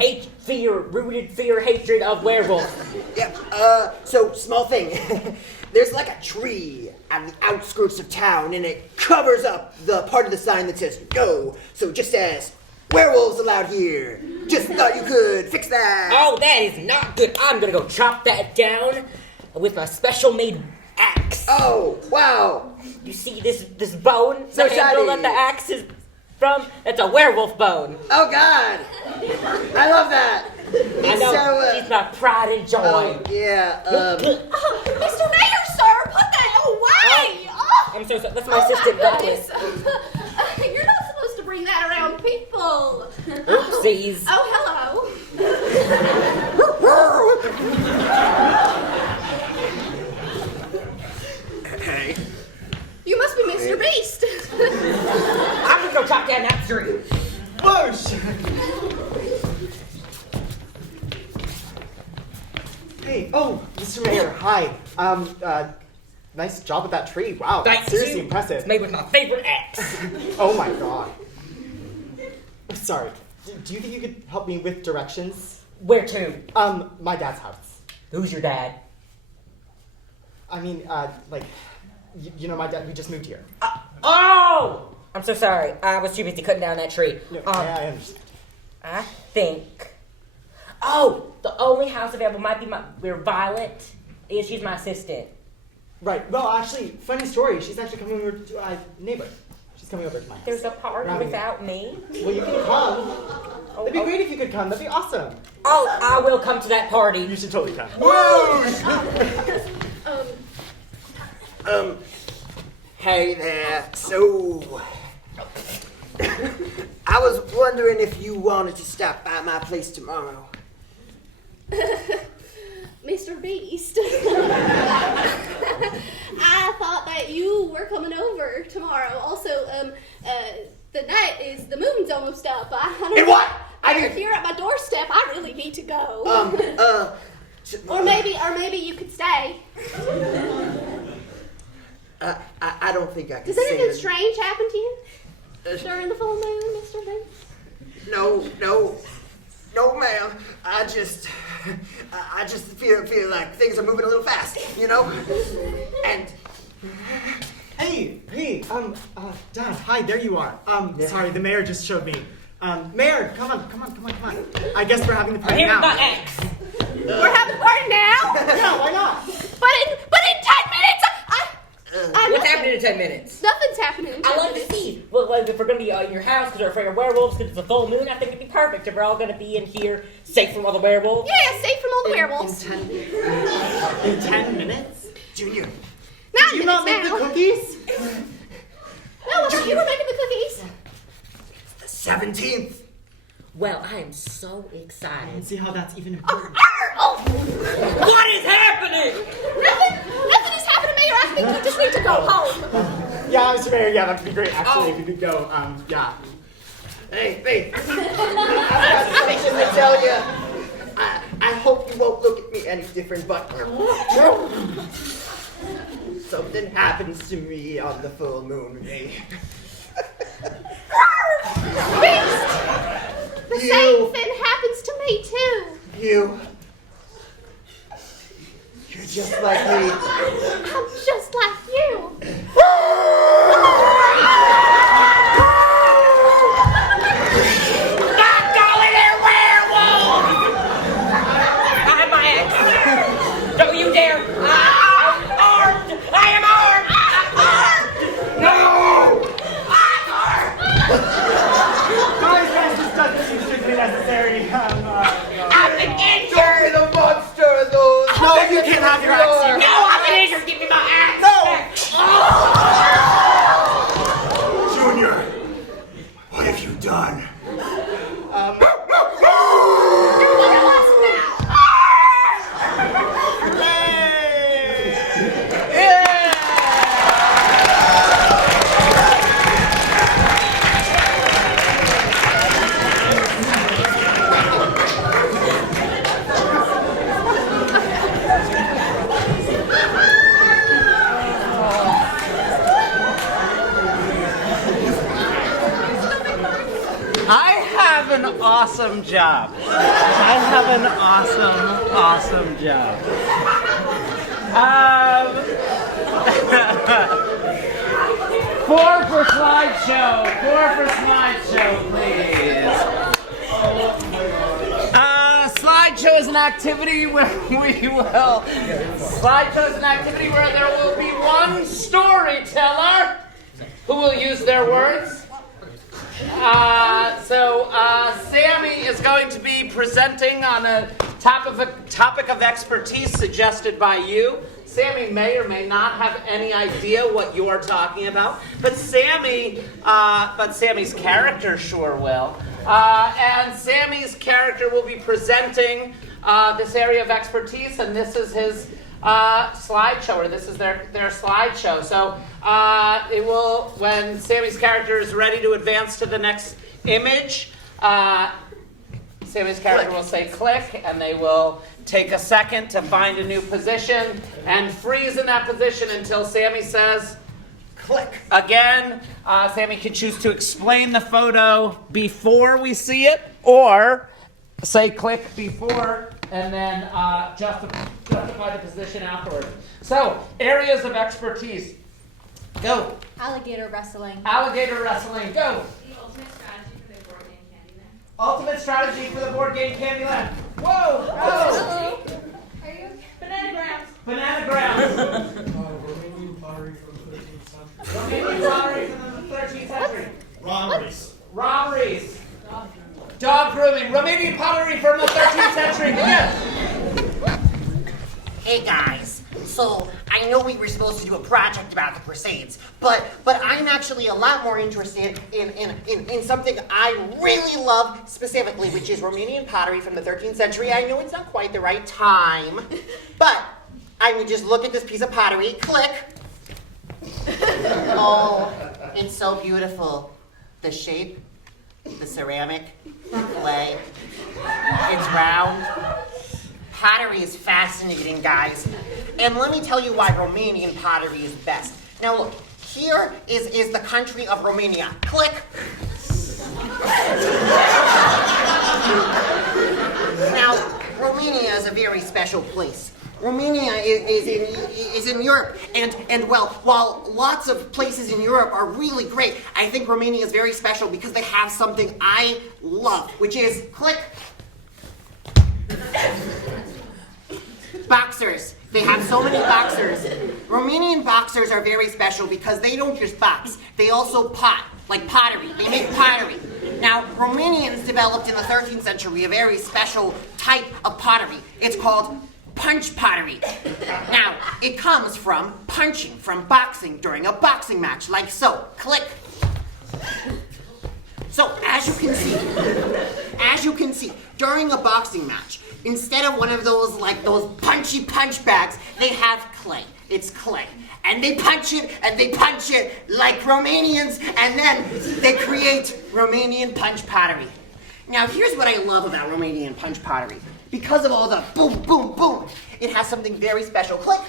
fear, hatred of werewolves. Yeah, so, small thing. There's like a tree at the outskirts of town, and it covers up the part of the sign that says no. So it just says, werewolves allowed here. Just thought you could fix that. Oh, that is not good. I'm gonna go chop that down with my special made axe. Oh, wow. You see this bone? So the handle shiny. that the axe is from? That's a werewolf bone. Oh, God. I love that. I know. So, she's my pride and joy. Oh, yeah, Mr. Mayor, sir, put that away! I'm so sorry. That's my assistant, goodness. You're not supposed to bring that around people. Oopsies. Oh, hello. Hey. You must be Mr. Beast. I'm gonna go chop down that tree. Whoosh! Hey, oh, Mr. Mayor, hi. Nice job with that tree. Wow, that's Thank seriously you. impressive. It's made with my favorite axe. Oh my god. I'm sorry. Do you think you could help me with directions? Where to? My dad's house. Who's your dad? I mean, you know my dad, we just moved here. Oh! I'm so sorry. I was too busy cutting down that tree. No, I understand. I think... Oh! The only house available might be where Violet is. She's my assistant. Right. Well, actually, funny story. She's actually coming over to our neighbor. She's coming over to my house. There's a party without me? Well, you can come. That'd be great if you could come. That'd be awesome. Oh, I will come to that party. You should totally come. Hey there. So, I was wondering if you wanted to stop by my place tomorrow. Mr. Beast. I thought that you were coming over tomorrow. Also, the night is the moon's almost up. I don't And what? You're here at my doorstep. I really need to go. Or maybe you could stay. I don't think I can Does say anything that. strange happen to you during the full moon, Mr. Beast? No, ma'am. I just feel like things are moving a little fast, you know? And Hey, Dad, hi, there you are. Sorry, the mayor just showed me. Mayor, come on. I guess we're having the party Here's now. my axe. We're having a party now? Yeah, why not? But in 10 minutes, What's happening in 10 minutes? Nothing's happening in 10 I love to minutes. see. Well, if we're going to be in your house because we're afraid of werewolves because it's a full moon, I think it'd be perfect if we're all going to be in here safe from all the werewolves. Yeah, safe from all the werewolves. In 10 minutes? Junior. Not Did you not make the cookies? No, you were making the cookies. The 17th. Well, I am so excited. See how that's even important. What is happening? Nothing is happening, Mayor. I think you just need to go home. Yeah, Mr. Mayor, yeah, that'd be great. Actually, if you could go, yeah. Hey. I've got something to tell you. I hope you won't look at me any different, but something happens to me on the full moon day. Beast! The same thing happens to me, too. You're just like me. I'm just like you. Not going there, werewolf! I have my axe. Don't you dare! I'm armed! I am armed! I'm armed! No! I'm armed! Guys, this doesn't seem strictly necessary. I'm injured! Don't be the monster, those. No, you can't have your axe here. No, I'm injured. Give me my axe. No! Junior, what have you done? I have an awesome job. I have an awesome job. Four for slideshow, please. Slideshow is an activity where there will be one storyteller who will use their words. Sammy is going to be presenting on a topic of expertise suggested by you. Sammy may or may not have any idea what you're talking about, but Sammy's character sure will. And Sammy's character will be presenting this area of expertise, and this is his slideshow, or this is their slideshow. So it will, when Sammy's character is ready to advance to the next image, Sammy's character will say click, and they will take a second to find a new position and freeze in that position until Sammy says click. Again, Sammy can choose to explain the photo before we see it, or say click before and then justify the position afterward. So, areas of expertise. Go. Alligator wrestling. Alligator wrestling. Go. The ultimate strategy for the board game Candyland. Ultimate strategy for the board game Candyland. Whoa! Whoa! Are you? Bananagrams. Bananagrams. Romanian pottery from the 13th century. Romanian pottery from the 13th century. Robberies. Dog grooming. Romanian pottery from the 13th century. Yes. Hey guys, so I know we were supposed to do a project about the Crusades, but I'm actually a lot more interested in something I really love specifically, which is Romanian pottery from the 13th century. I know it's not quite the right time, but I mean, just look at this piece of pottery, click. Oh, it's so beautiful. The shape, the ceramic, clay, it's round. Pottery is fascinating, guys. And let me tell you why Romanian pottery is best. Now look, here is the country of Romania. Click. Now, Romania is a very special place. Romania is in Europe, and well, while lots of places in Europe are really great, I think Romania is very special because they have something I love, which is, click, boxers. They have so many boxers. Romanian boxers are very special because they don't just box, they also pot, like pottery. They make pottery. Now, Romanians developed in the 13th century a very special type of pottery. It's called punch pottery. Now, it comes from punching, from boxing during a boxing match, like so. Click. So, as you can see, during a boxing match, instead of one of those punchy punch bags, they have clay. It's clay. And they punch it like Romanians, and then they create Romanian punch pottery. Now, here's what I love about Romanian punch pottery. Because of all the boom, boom, boom, it has something very special. Click.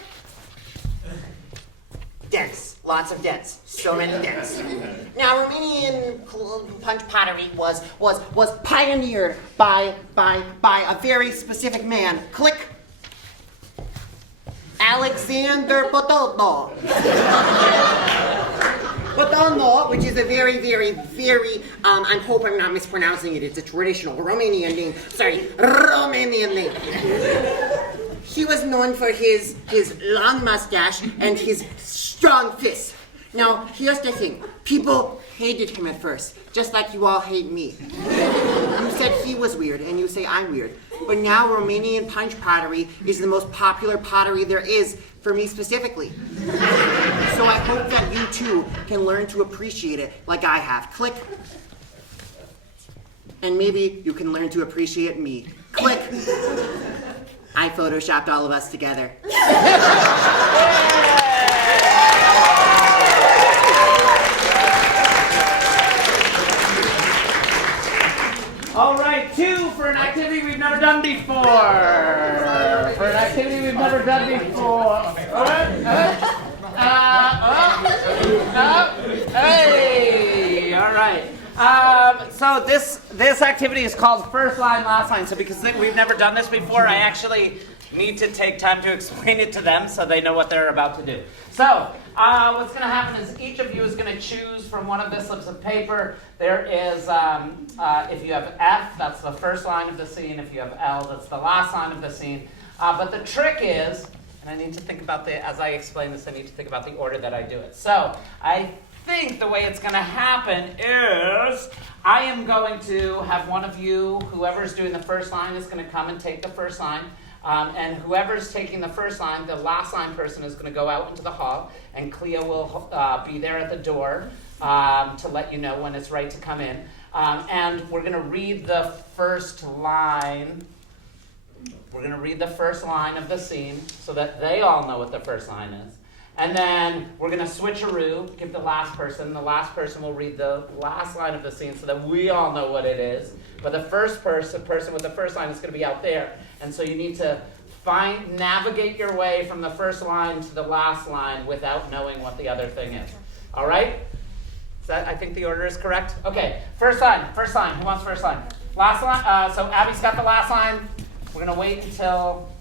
Dents. Lots of dents. So many dents. Now, Romanian punch pottery was pioneered by a very specific man. Click. Alexander Potono. Potono, which is a very, I hope I'm not mispronouncing it. It's a traditional Romanian name. Romanian name. He was known for his long mustache and his strong fists. Now, here's the thing. People hated him at first, just like you all hate me. You said he was weird, and you say I'm weird. But now Romanian punch pottery is the most popular pottery there is, for me specifically. So I hope that you too can learn to appreciate it like I have. Click. And maybe you can learn to appreciate me. Click. I photoshopped all of us together. All right, 2 for an activity we've never done before. For an activity we've never done before. Hey, all right. So this activity is called first line, last line. So because we've never done this before, I actually need to take time to explain it to them so they know what they're about to do. So what's going to happen is each of you is going to choose from one of the slips of paper. There is, if you have F, that's the first line of the scene. If you have L, that's the last line of the scene. But the trick is, and I need to think about as I explain this, I need to think about the order that I do it. So I think the way it's going to happen is I am going to have one of you, whoever's doing the first line is going to come and take the first line. And whoever's taking the first line, the last line person is going to go out into the hall, and Cleo will be there at the door to let you know when it's right to come in. And we're going to read the first line. We're going to read the first line of the scene so that they all know what the first line is. And then we're going to switcheroo, give the last person. The last person will read the last line of the scene so that we all know what it is. But the first person with the first line is going to be out there. And so you need to navigate your way from the first line to the last line without knowing what the other thing is. All right? I think the order is correct? Okay, first line. Who wants first line? Last line. So Abby's got the last line. We're going to wait until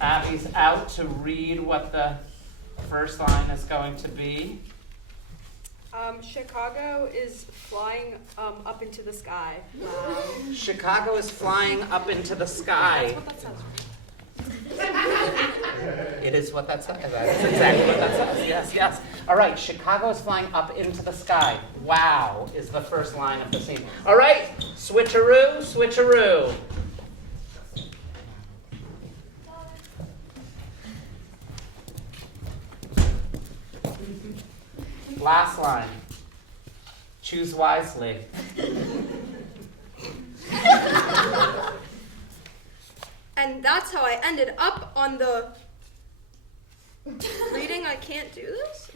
Abby's out to read what the first line is going to be. Chicago is flying up into the sky. Wow. Chicago is flying up into the sky. That's what that says. It is what that says. That's exactly what that says. Yes. All right, Chicago is flying up into the sky. Wow is the first line of the scene. All right, switcheroo. Last line. Choose wisely. And that's how I ended up on the reading I can't do this?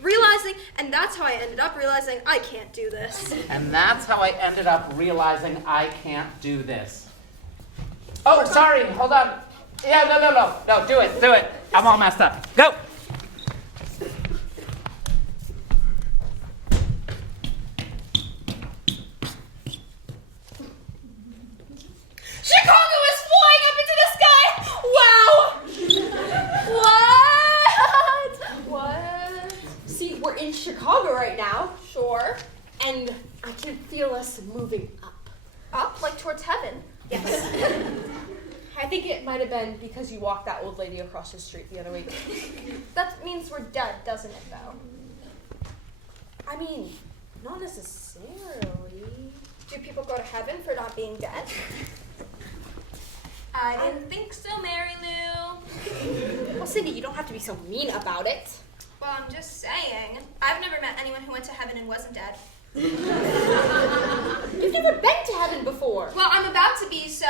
And that's how I ended up realizing I can't do this. And that's how I ended up realizing I can't do this. Oh, sorry, hold on. Yeah, no, do it. I'm all messed up. Go. Chicago is flying up into the sky! Wow! What? See, we're in Chicago right now. Sure. And I can feel us moving up. Up? Like towards heaven? Yes. I think it might have been because you walked that old lady across the street the other week. That means we're dead, doesn't it, though? I mean, not necessarily. Do people go to heaven for not being dead? I didn't think so, Mary Lou. Well, Cindy, you don't have to be so mean about it. Well, I'm just saying. I've never met anyone who went to heaven and wasn't dead. You've never been to heaven before. Well, I'm about to be, so...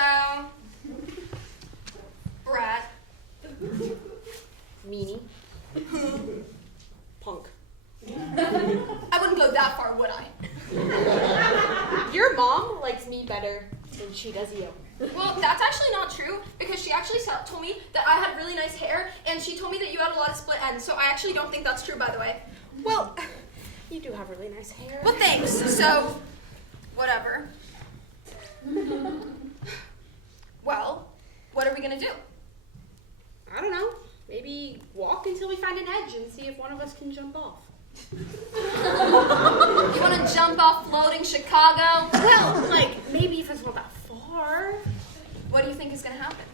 Brat. Meanie. Punk. I wouldn't go that far, would I? Your mom likes me better than she does you. Well, that's actually not true, because she actually told me that I had really nice hair, and she told me that you had a lot of split ends, so I actually don't think that's true, by the way. Well, you do have really nice hair. Well, thanks. So, whatever. Well, what are we gonna do? I don't know. Maybe walk until we find an edge and see if one of us can jump off. You wanna jump off floating Chicago? Well, like, maybe if it's not that far. What do you think is gonna happen?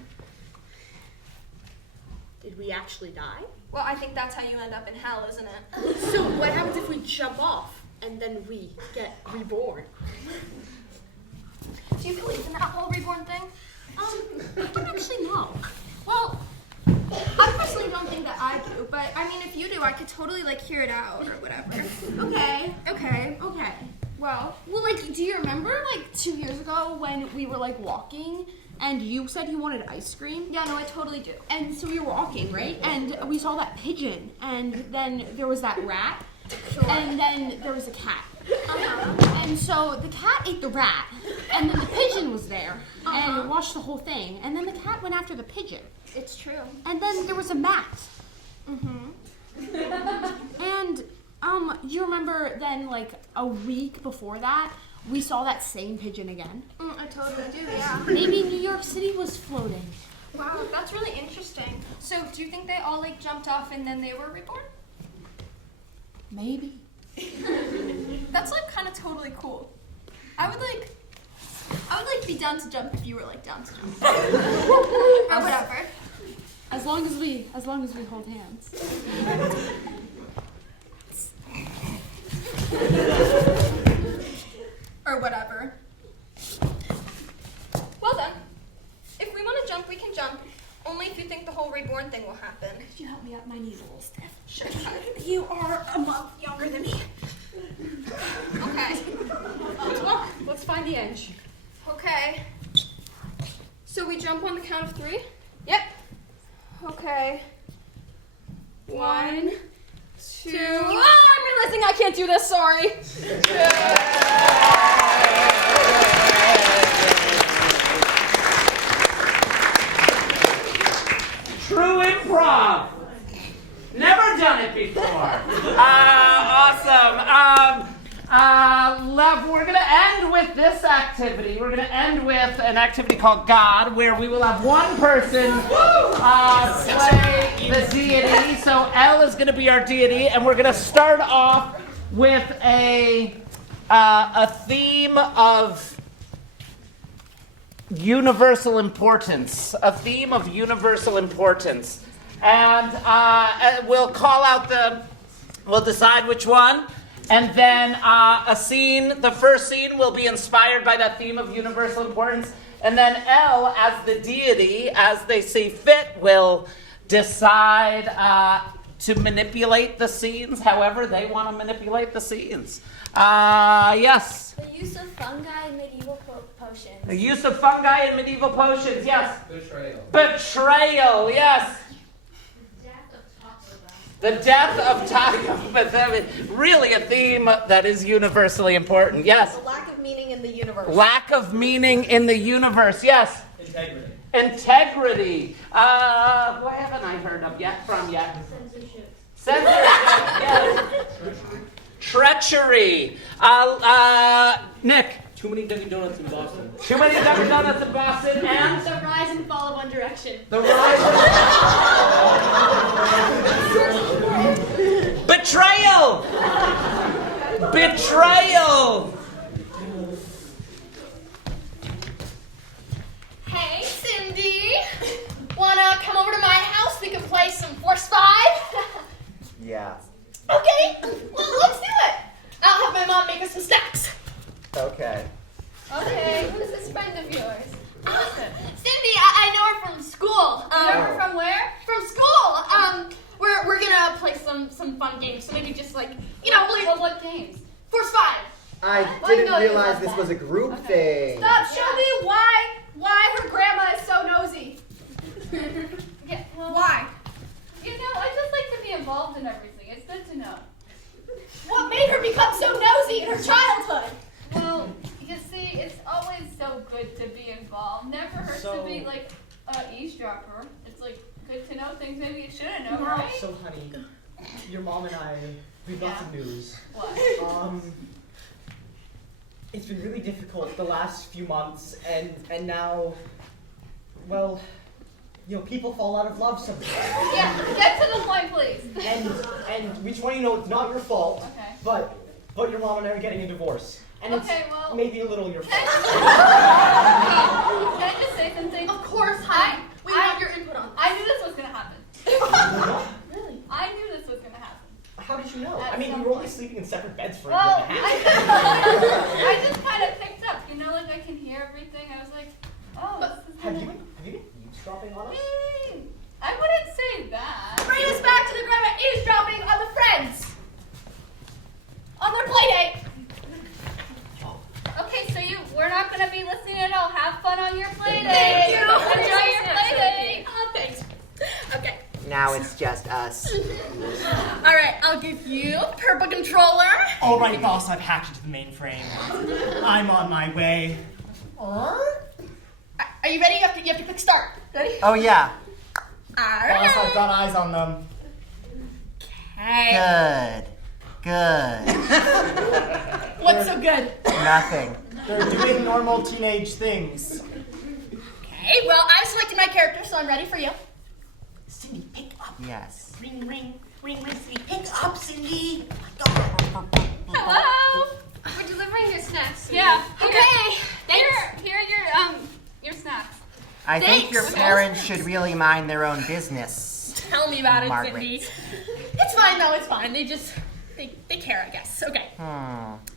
Did we actually die? Well, I think that's how you end up in hell, isn't it? So what happens if we jump off and then we get reborn? Do you believe in that whole reborn thing? I don't actually know. Well, I personally don't think that I do, but I mean, if you do, I could totally like hear it out or whatever. Okay. Well, like, do you remember like 2 years ago when we were like walking and you said you wanted ice cream? Yeah, no, I totally do. And so we were walking, right? And we saw that pigeon, and then there was that rat, and then there was a cat. And so the cat ate the rat, and then the pigeon was there and watched the whole thing, and then the cat went after the pigeon. It's true. And then there was a mat. And you remember then like a week before that, we saw that same pigeon again. I totally do, yeah. Maybe New York City was floating. Wow, that's really interesting. So do you think they all like jumped off and then they were reborn? Maybe. That's like kind of totally cool. I would like be down to jump if you were like down to jump. Or whatever. As long as we hold hands. Or whatever. Well then, if we want to jump, we can jump. Only if you think the whole reborn thing will happen. Could you help me up? My knee's a little stiff. Sure. You are a month younger than me. Okay. Let's find the edge. Okay. So we jump on the count of 3? Yep. Okay. 1, 2. Oh, I'm realizing I can't do this. Sorry. True improv. Never done it before. Awesome. Lev, we're going to end with this activity. We're going to end with an activity called God, where we will have one person play the deity. So L is going to be our deity, and we're going to start off with a theme of universal importance. A theme of universal importance. And we'll call out we'll decide which one. And then the first scene will be inspired by that theme of universal importance. And then L, as the deity, as they see fit, will decide to manipulate the scenes however they want to manipulate the scenes. Yes? The use of fungi in medieval potions. The use of fungi in medieval potions, yes? Betrayal. Betrayal, yes? The death of Taco. Really a theme that is universally important. Yes? The lack of meaning in the universe. Lack of meaning in the universe. Yes? Integrity. Integrity. What haven't I heard of yet? Censorship. Yes. Treachery. Nick. Too many Dunkin' Donuts in Boston. Too many Dunkin' Donuts in Boston, and The rise and fall of One Direction. the rise of betrayal. Betrayal. Hey, Cindy. Wanna come over to my house? We can play some Force 5. Yeah. Okay, well, let's do it. I'll have my mom make us some snacks. Okay. Okay, who's this friend of yours? Cindy, I know her from school. You know her from where? From school. We're gonna play some fun games. So maybe just like, what games? Force 5. I didn't realize this was a group thing. Stop, show me why her grandma is so nosy. Yeah, well, Why? I just like to be involved in everything. It's good to know. What made her become so nosy in her childhood? Well, you see, it's always so good to be involved. Never hurts to be like an eavesdropper. It's like good to know things maybe you shouldn't know, right? So, honey, your mom and we've got some news. What? It's been really difficult the last few months, and now, well, people fall out of love sometimes. Yeah, get to the point, please. And we just want you to know it's not your fault. Okay. But your mom and I are getting a divorce. And Okay, it's well- maybe a little your fault. Can I just say something? Of course, honey. We want your input on this. I knew this was gonna happen. dropping on us? I wouldn't say that. Bring us back to the grandma eavesdropping on the friends. On their play date. Okay, so we're not gonna be listening at all. Have fun on your play date. Thank you. Enjoy your play date. Oh, thanks. Okay. Now it's just us. All right, I'll give you purple controller. All right, boss, I've hacked into the mainframe. I'm on my way. Are you ready? You have to click start. Ready? Oh, yeah. All right. Boss, I've got eyes on them. Okay. Good. What's so good? Nothing. They're doing normal teenage things. Okay, well, I've selected my character, so I'm ready for you. Cindy, pick up. Yes. Ring, ring, ring, ring, Cindy. Pick up, Cindy. Hello. We're delivering your snacks. Yeah. Okay. Here are your snacks. I think your Thanks. parents should really mind their own business. Tell me about it, Margaret. Cindy. It's fine, though. It's fine. They care, I guess. Okay.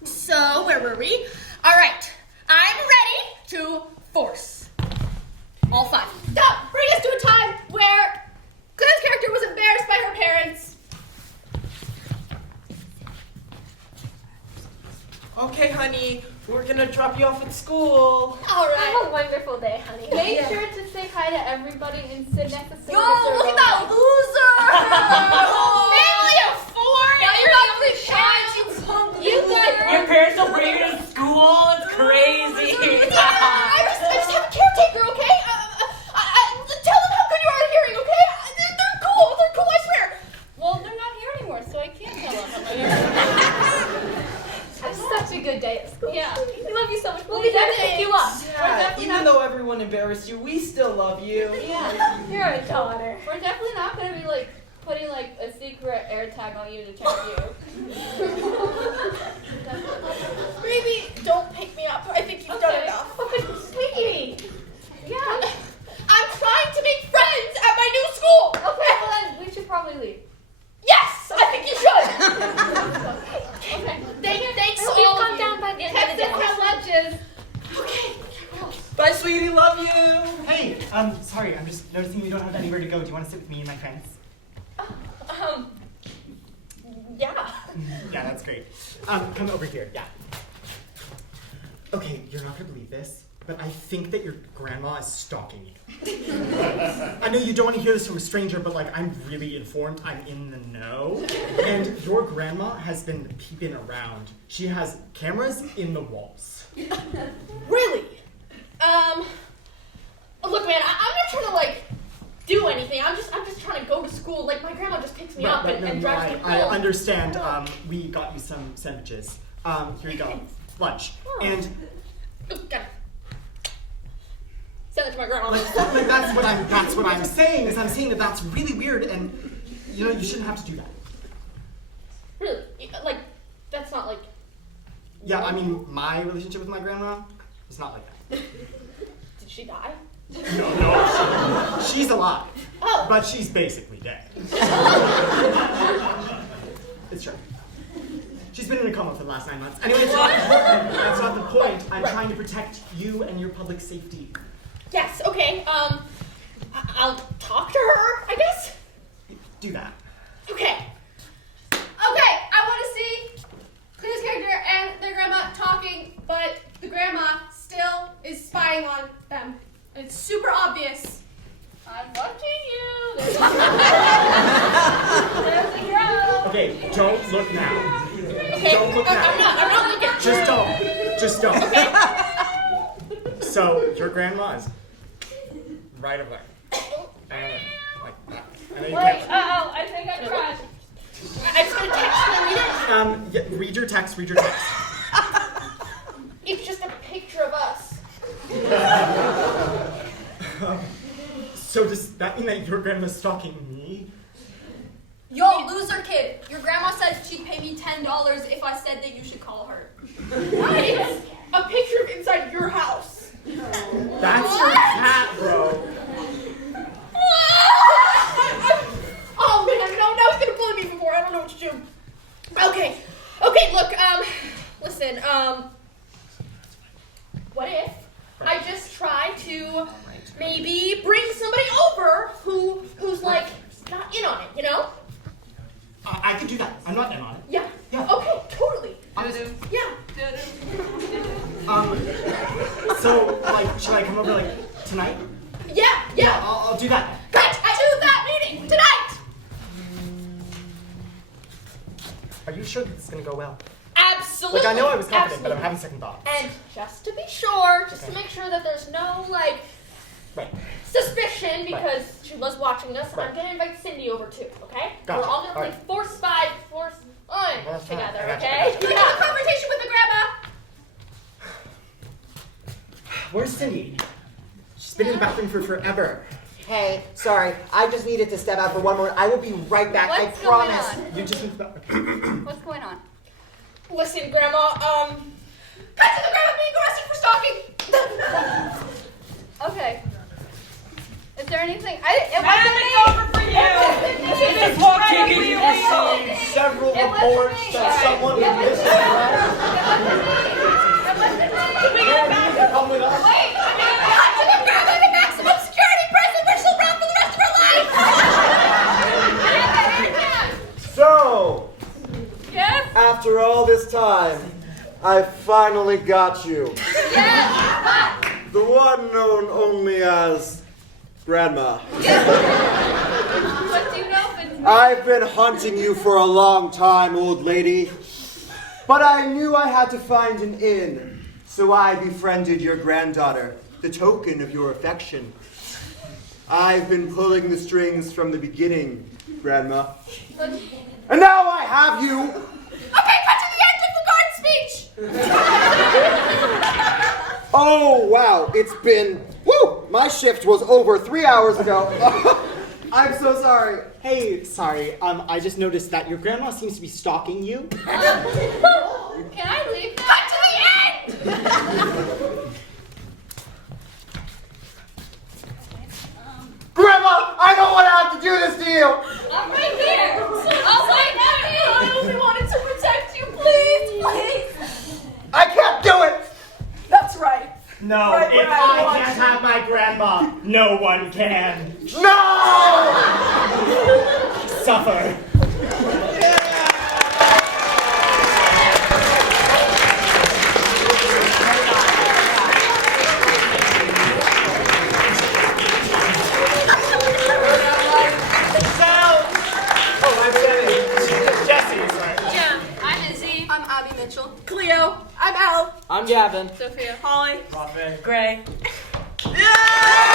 So, where were we? All right. I'm ready to force. All five. Stop! Bring us to a time where Claire's character was embarrassed by her parents. Okay, honey, we're gonna drop you off at school. All right. Have a wonderful day, honey. Make Yeah. sure to say hi to everybody and sit next to Yo, look at that loser! Family of four! Now You're you're not the child! You guys Your parents don't bring you to school? It's crazy. I just have a caretaker, okay? Tell them how good you are at hearing, okay? They're cool. They're cool, I swear. Well, they're not here anymore, so I can't tell them. Have such a good day at school. Yeah, we love you so much. We'll be there to pick you up. Yeah, even though everyone embarrassed you, we still love you. Yeah, you're a daughter. We're definitely not gonna be like putting like a secret air tag on you to check you. Maybe don't pick me up. I think you've done enough. Sweetie. Yeah. I'm trying to make friends at my new school. Okay, well then we should probably leave. Yes, I think you should. Okay. Thanks We'll all come of down you. by the end of the day. Have lunches. Okay. Bye, sweetie, love you. Hey, sorry, I'm just noticing we don't have anywhere to go. Do you want to sit with me and my friends? Yeah. Yeah, that's great. Come over here. Yeah. Okay, you're not gonna believe this, but I think that your grandma is stalking you. I know you don't want to hear this from a stranger, but like I'm really informed. I'm in the know. And your grandma has been peeping around. She has cameras in the walls. Really? Look, man, I'm not trying to like do anything. I'm just trying to go to school. Like my grandma just picks me up and drives me I home. understand. We got you some sandwiches. Here you go. Lunch. And Oh, got it. Send it to my grandma. like that's what I'm saying is I'm saying that that's really weird and you know you shouldn't have to do that. Really? Like, that's not like. Yeah, I mean my relationship with my grandma is not like that. Did she die? No, she's alive. Oh. But she's basically dead. It's true. She's been in a coma for the last 9 months. Anyway, it's not important. That's not the point. I'm trying to protect you and your public safety. Yes. Okay. I'll talk to her, I guess. Do that. Okay. Okay. I want to see Claire's character and their grandma talking, but the grandma still is spying on them. And it's super obvious. I'm watching you. There's a girl. Okay, don't look now. Okay. Don't look now. I'm not looking. Just don't. Just don't. Okay. So your grandma is right over there. Like that. And then you Wait, can't- I think I crashed. I just got a text. Can I read it? Yeah, read your text. Read your text. It's just a picture of us. So does that mean that your grandma's stalking me? Yo, loser kid. Your grandma said she'd pay me $10 if I said that you should call her. Right? A picture of inside your house. That's your cat, bro. Oh man, no, now he's gonna bully me before. I don't know what to do. Okay, look, listen, what if I just try to maybe bring somebody in on it, you know? I could do that. I'm not in on it. Yeah. Yeah. Okay, totally. Yeah. So, like, should I come over, like, tonight? Yeah. I'll do that. Cut to that meeting tonight. Are you sure this is gonna go well? Absolutely. Like, I know I was confident, but Absolutely. I'm having second thoughts. And just to be sure, just to make sure that there's no, like, Right. suspicion, because she was watching us, Right. I'm gonna invite Cindy over too, okay? Gotcha. We're all gonna play Alright. Force 5, Force 1 Force five. together, I gotcha, okay? I gotcha. You have a conversation with the grandma. Where's Cindy? She's been in the bathroom for forever. Hey, sorry, I just needed to step out for one moment. I will be right back. What's I going promise. on? You just went to the bathroom. What's going on? Listen, Grandma, cut to the grandma being arrested for stalking. Okay. Is there anything? Over for you. This is walking in I've seen several reports that someone was missing. Come with us. Wait, cut to the grandma in the maximum security prison where she'll run for the rest of her life. So, Yes? after all this time, I finally got you. Yes. The one known only as Grandma. What do you know, Vince? I've been hunting you for a long time, old lady. But I knew I had to find an inn, so I befriended your granddaughter, the token of your affection. I've been pulling the strings from the beginning, Grandma. And now I have you! Okay, cut to the end of the garden speech. Oh, wow, it's been... Woo! My shift was over 3 hours ago. I'm so sorry. Hey, sorry. I just noticed that your grandma seems to be stalking you. Can I leave now? Cut to the end! Grandma, I don't want to have to do this to you! I'm right here. I'll right now. I only wanted to protect you. Please. I can't do it! That's right. No, Right if where I I want can't you. have my grandma, no one can. No! Suffer. Yeah, I'm Izzy. I'm Abby Mitchell. Cleo. I'm Elle. I'm Gavin. Sophia. Holly. Coffee. Gray. Yeah!